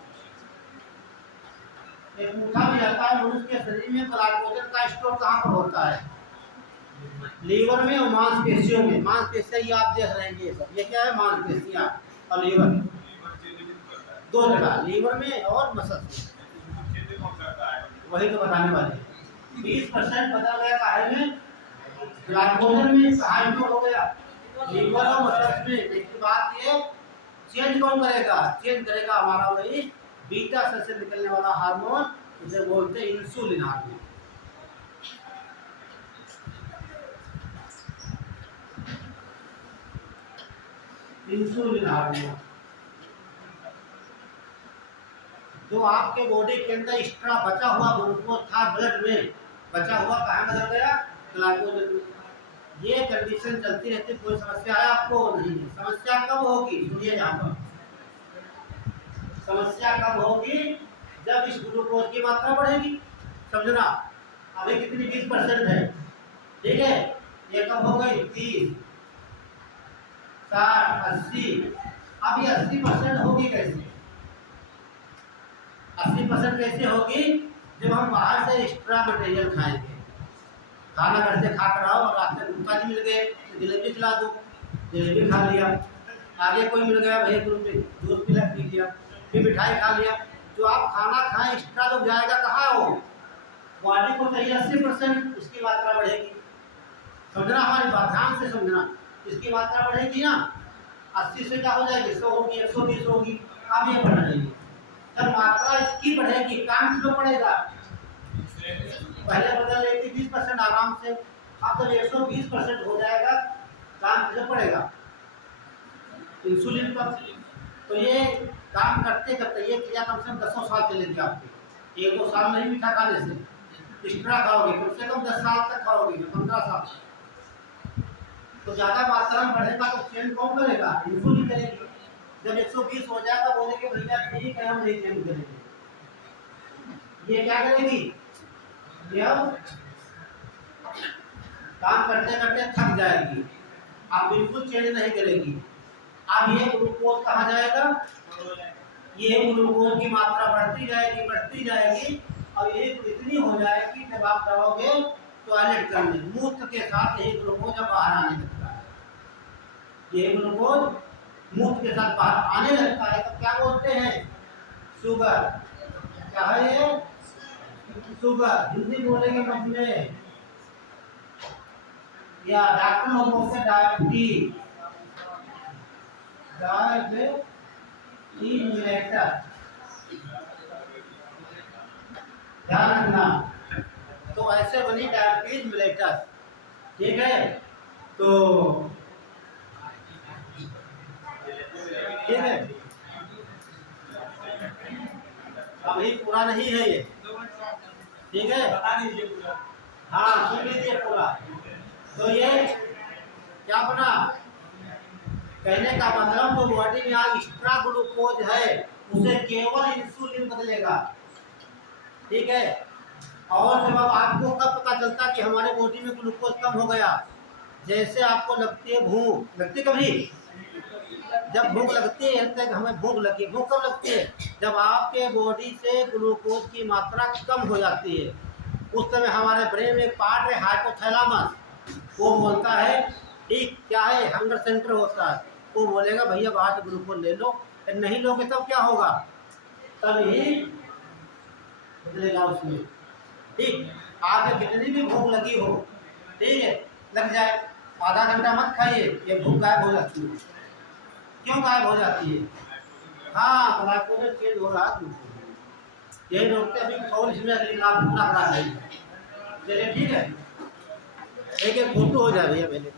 एक पूछा भी जाता है मनुष्य के शरीर में ग्लाइकोजन का स्टोर कहाँ पर होता है? लीवर में और मांसपेशियों में। मांसपेशियां ये आप देख रहे हैं, ये सब ये क्या है? मांसपेशियां और लीवर, दो जगह, लीवर में और मसल्स में। वही तो बताने वाले। 20% बदल गया काहे में? ग्लाइकोजन में। कहाँ हो गया? लीवर और मसल्स में। लेकिन बात ये चेंज कौन करेगा? चेंज करेगा हमारा वही बीटा सेल से निकलने वाला हार्मोन, जिसे बोलते हैं इंसुलिन हार्मोन। इंसुलिन हार्मोन जो आपके बॉडी के अंदर एक्स्ट्रा बचा हुआ ग्लूकोज था, ब्लड में बचा हुआ, कहाँ बदल गया? ग्लाइकोजन में। ये कंडीशन चलती रहती। कोई समस्या है आपको? नहीं। समस्या कब होगी? सुनिए यहाँ पर, समस्या कब होगी? जब इस ग्लूकोज की मात्रा बढ़ेगी। समझना, अभी कितनी? 20% है, ठीक है? ये कब हो गई? 30, 60, 80। अब ये 80% होगी कैसे? 80% कैसे होगी? जब हम बाहर से एक्स्ट्रा मटेरियल खाएंगे। खाना घर से खा कर आओ और रास्ते में भूखा मिल गए तो जलेबी खिला दो, जलेबी खा लिया। आगे कोई मिल गया, भैया दूध पिला पी लिया, फिर मिठाई खा लिया। जो आप खाना खाएं एक्स्ट्रा तो जाएगा कहाँ? हो बॉडी को चाहिए 80%, उसकी मात्रा बढ़ेगी। समझना हमारी बात, ध्यान से समझना। इसकी मात्रा बढ़ेगी ना, 80 से क्या हो जाएगी? 100 होगी, 120 होगी। अब ये बढ़ रही है। जब मात्रा इसकी बढ़ेगी, काम कितना पड़ेगा? पहले बदल रही थी 20% आराम से, अब तो 120% हो जाएगा। काम कितना पड़ेगा? इंसुलिन पर। तो ये काम करते करते ये क्रिया कम से कम 10 साल चलेगी आपकी। 1-2 साल नहीं मीठा खाने से, एक्स्ट्रा खाओगे कम से कम 10 साल तक खाओगे, 15 साल। तो ज्यादा मात्रा में बढ़ेगा तो चेंज कौन करेगा? इंसुलिन करेगी। जब 120 हो जाएगा बोलेंगे भैया ठीक है, हम नहीं चेंज करेंगे। ये क्या करेगी? ये काम करते करते थक जाएगी, आप बिल्कुल चेंज नहीं करेगी। अब ये ग्लूकोज कहाँ जाएगा? ये ग्लूकोज की मात्रा बढ़ती जाएगी और ये इतनी हो जाएगी जब आप जाओगे टॉयलेट करने, मूत्र के साथ यही ग्लूकोज बाहर आने लगता है। ये ग्लूकोज मूत्र के साथ बाहर आने लगता है, तो क्या बोलते हैं? शुगर। क्या है ये? शुगर। हिंदी बोलेंगे में, या डॉक्टर लोग बोलते हैं डायबिटीज। ध्यान रखना। तो ऐसे बनी डायबिटीज मिलेटस, ठीक है? तो ठीक है, अभी पूरा नहीं है ये, ठीक है? हाँ सुन लीजिए पूरा। तो ये क्या बना? कहने का मतलब जो बॉडी में आज एक्स्ट्रा ग्लूकोज है उसे केवल इंसुलिन बदलेगा, ठीक है? और जब आपको कब पता चलता कि हमारे बॉडी में ग्लूकोज कम हो गया? जैसे आपको लगती है भूख, लगती कभी? जब भूख लगती है तक हमें भूख लगी। भूख कब लगती है? जब आपके बॉडी से ग्लूकोज की मात्रा कम हो जाती है। उस समय हमारे ब्रेन में एक पार्ट है हाइपोथैलेमस, वो बोलता है ठीक क्या है, हंगर सेंटर होता है, वो बोलेगा भैया बाहर से ग्लूकोज ले लो। नहीं लोगे तब क्या होगा? तब ही बदलेगा उसमें, ठीक? आपको कितनी भी भूख लगी हो, ठीक है, लग जाए, आधा घंटा मत खाइए, ये भूख गायब हो जाती है। क्यों गायब हो जाती है? हाँ ग्लाइकोजन चेंज हो रहा है, यही रोकते अभी और इसमें अगली लाभ पूरा करा है। चलिए ठीक है, एक फोटो हो जाए भैया पहले।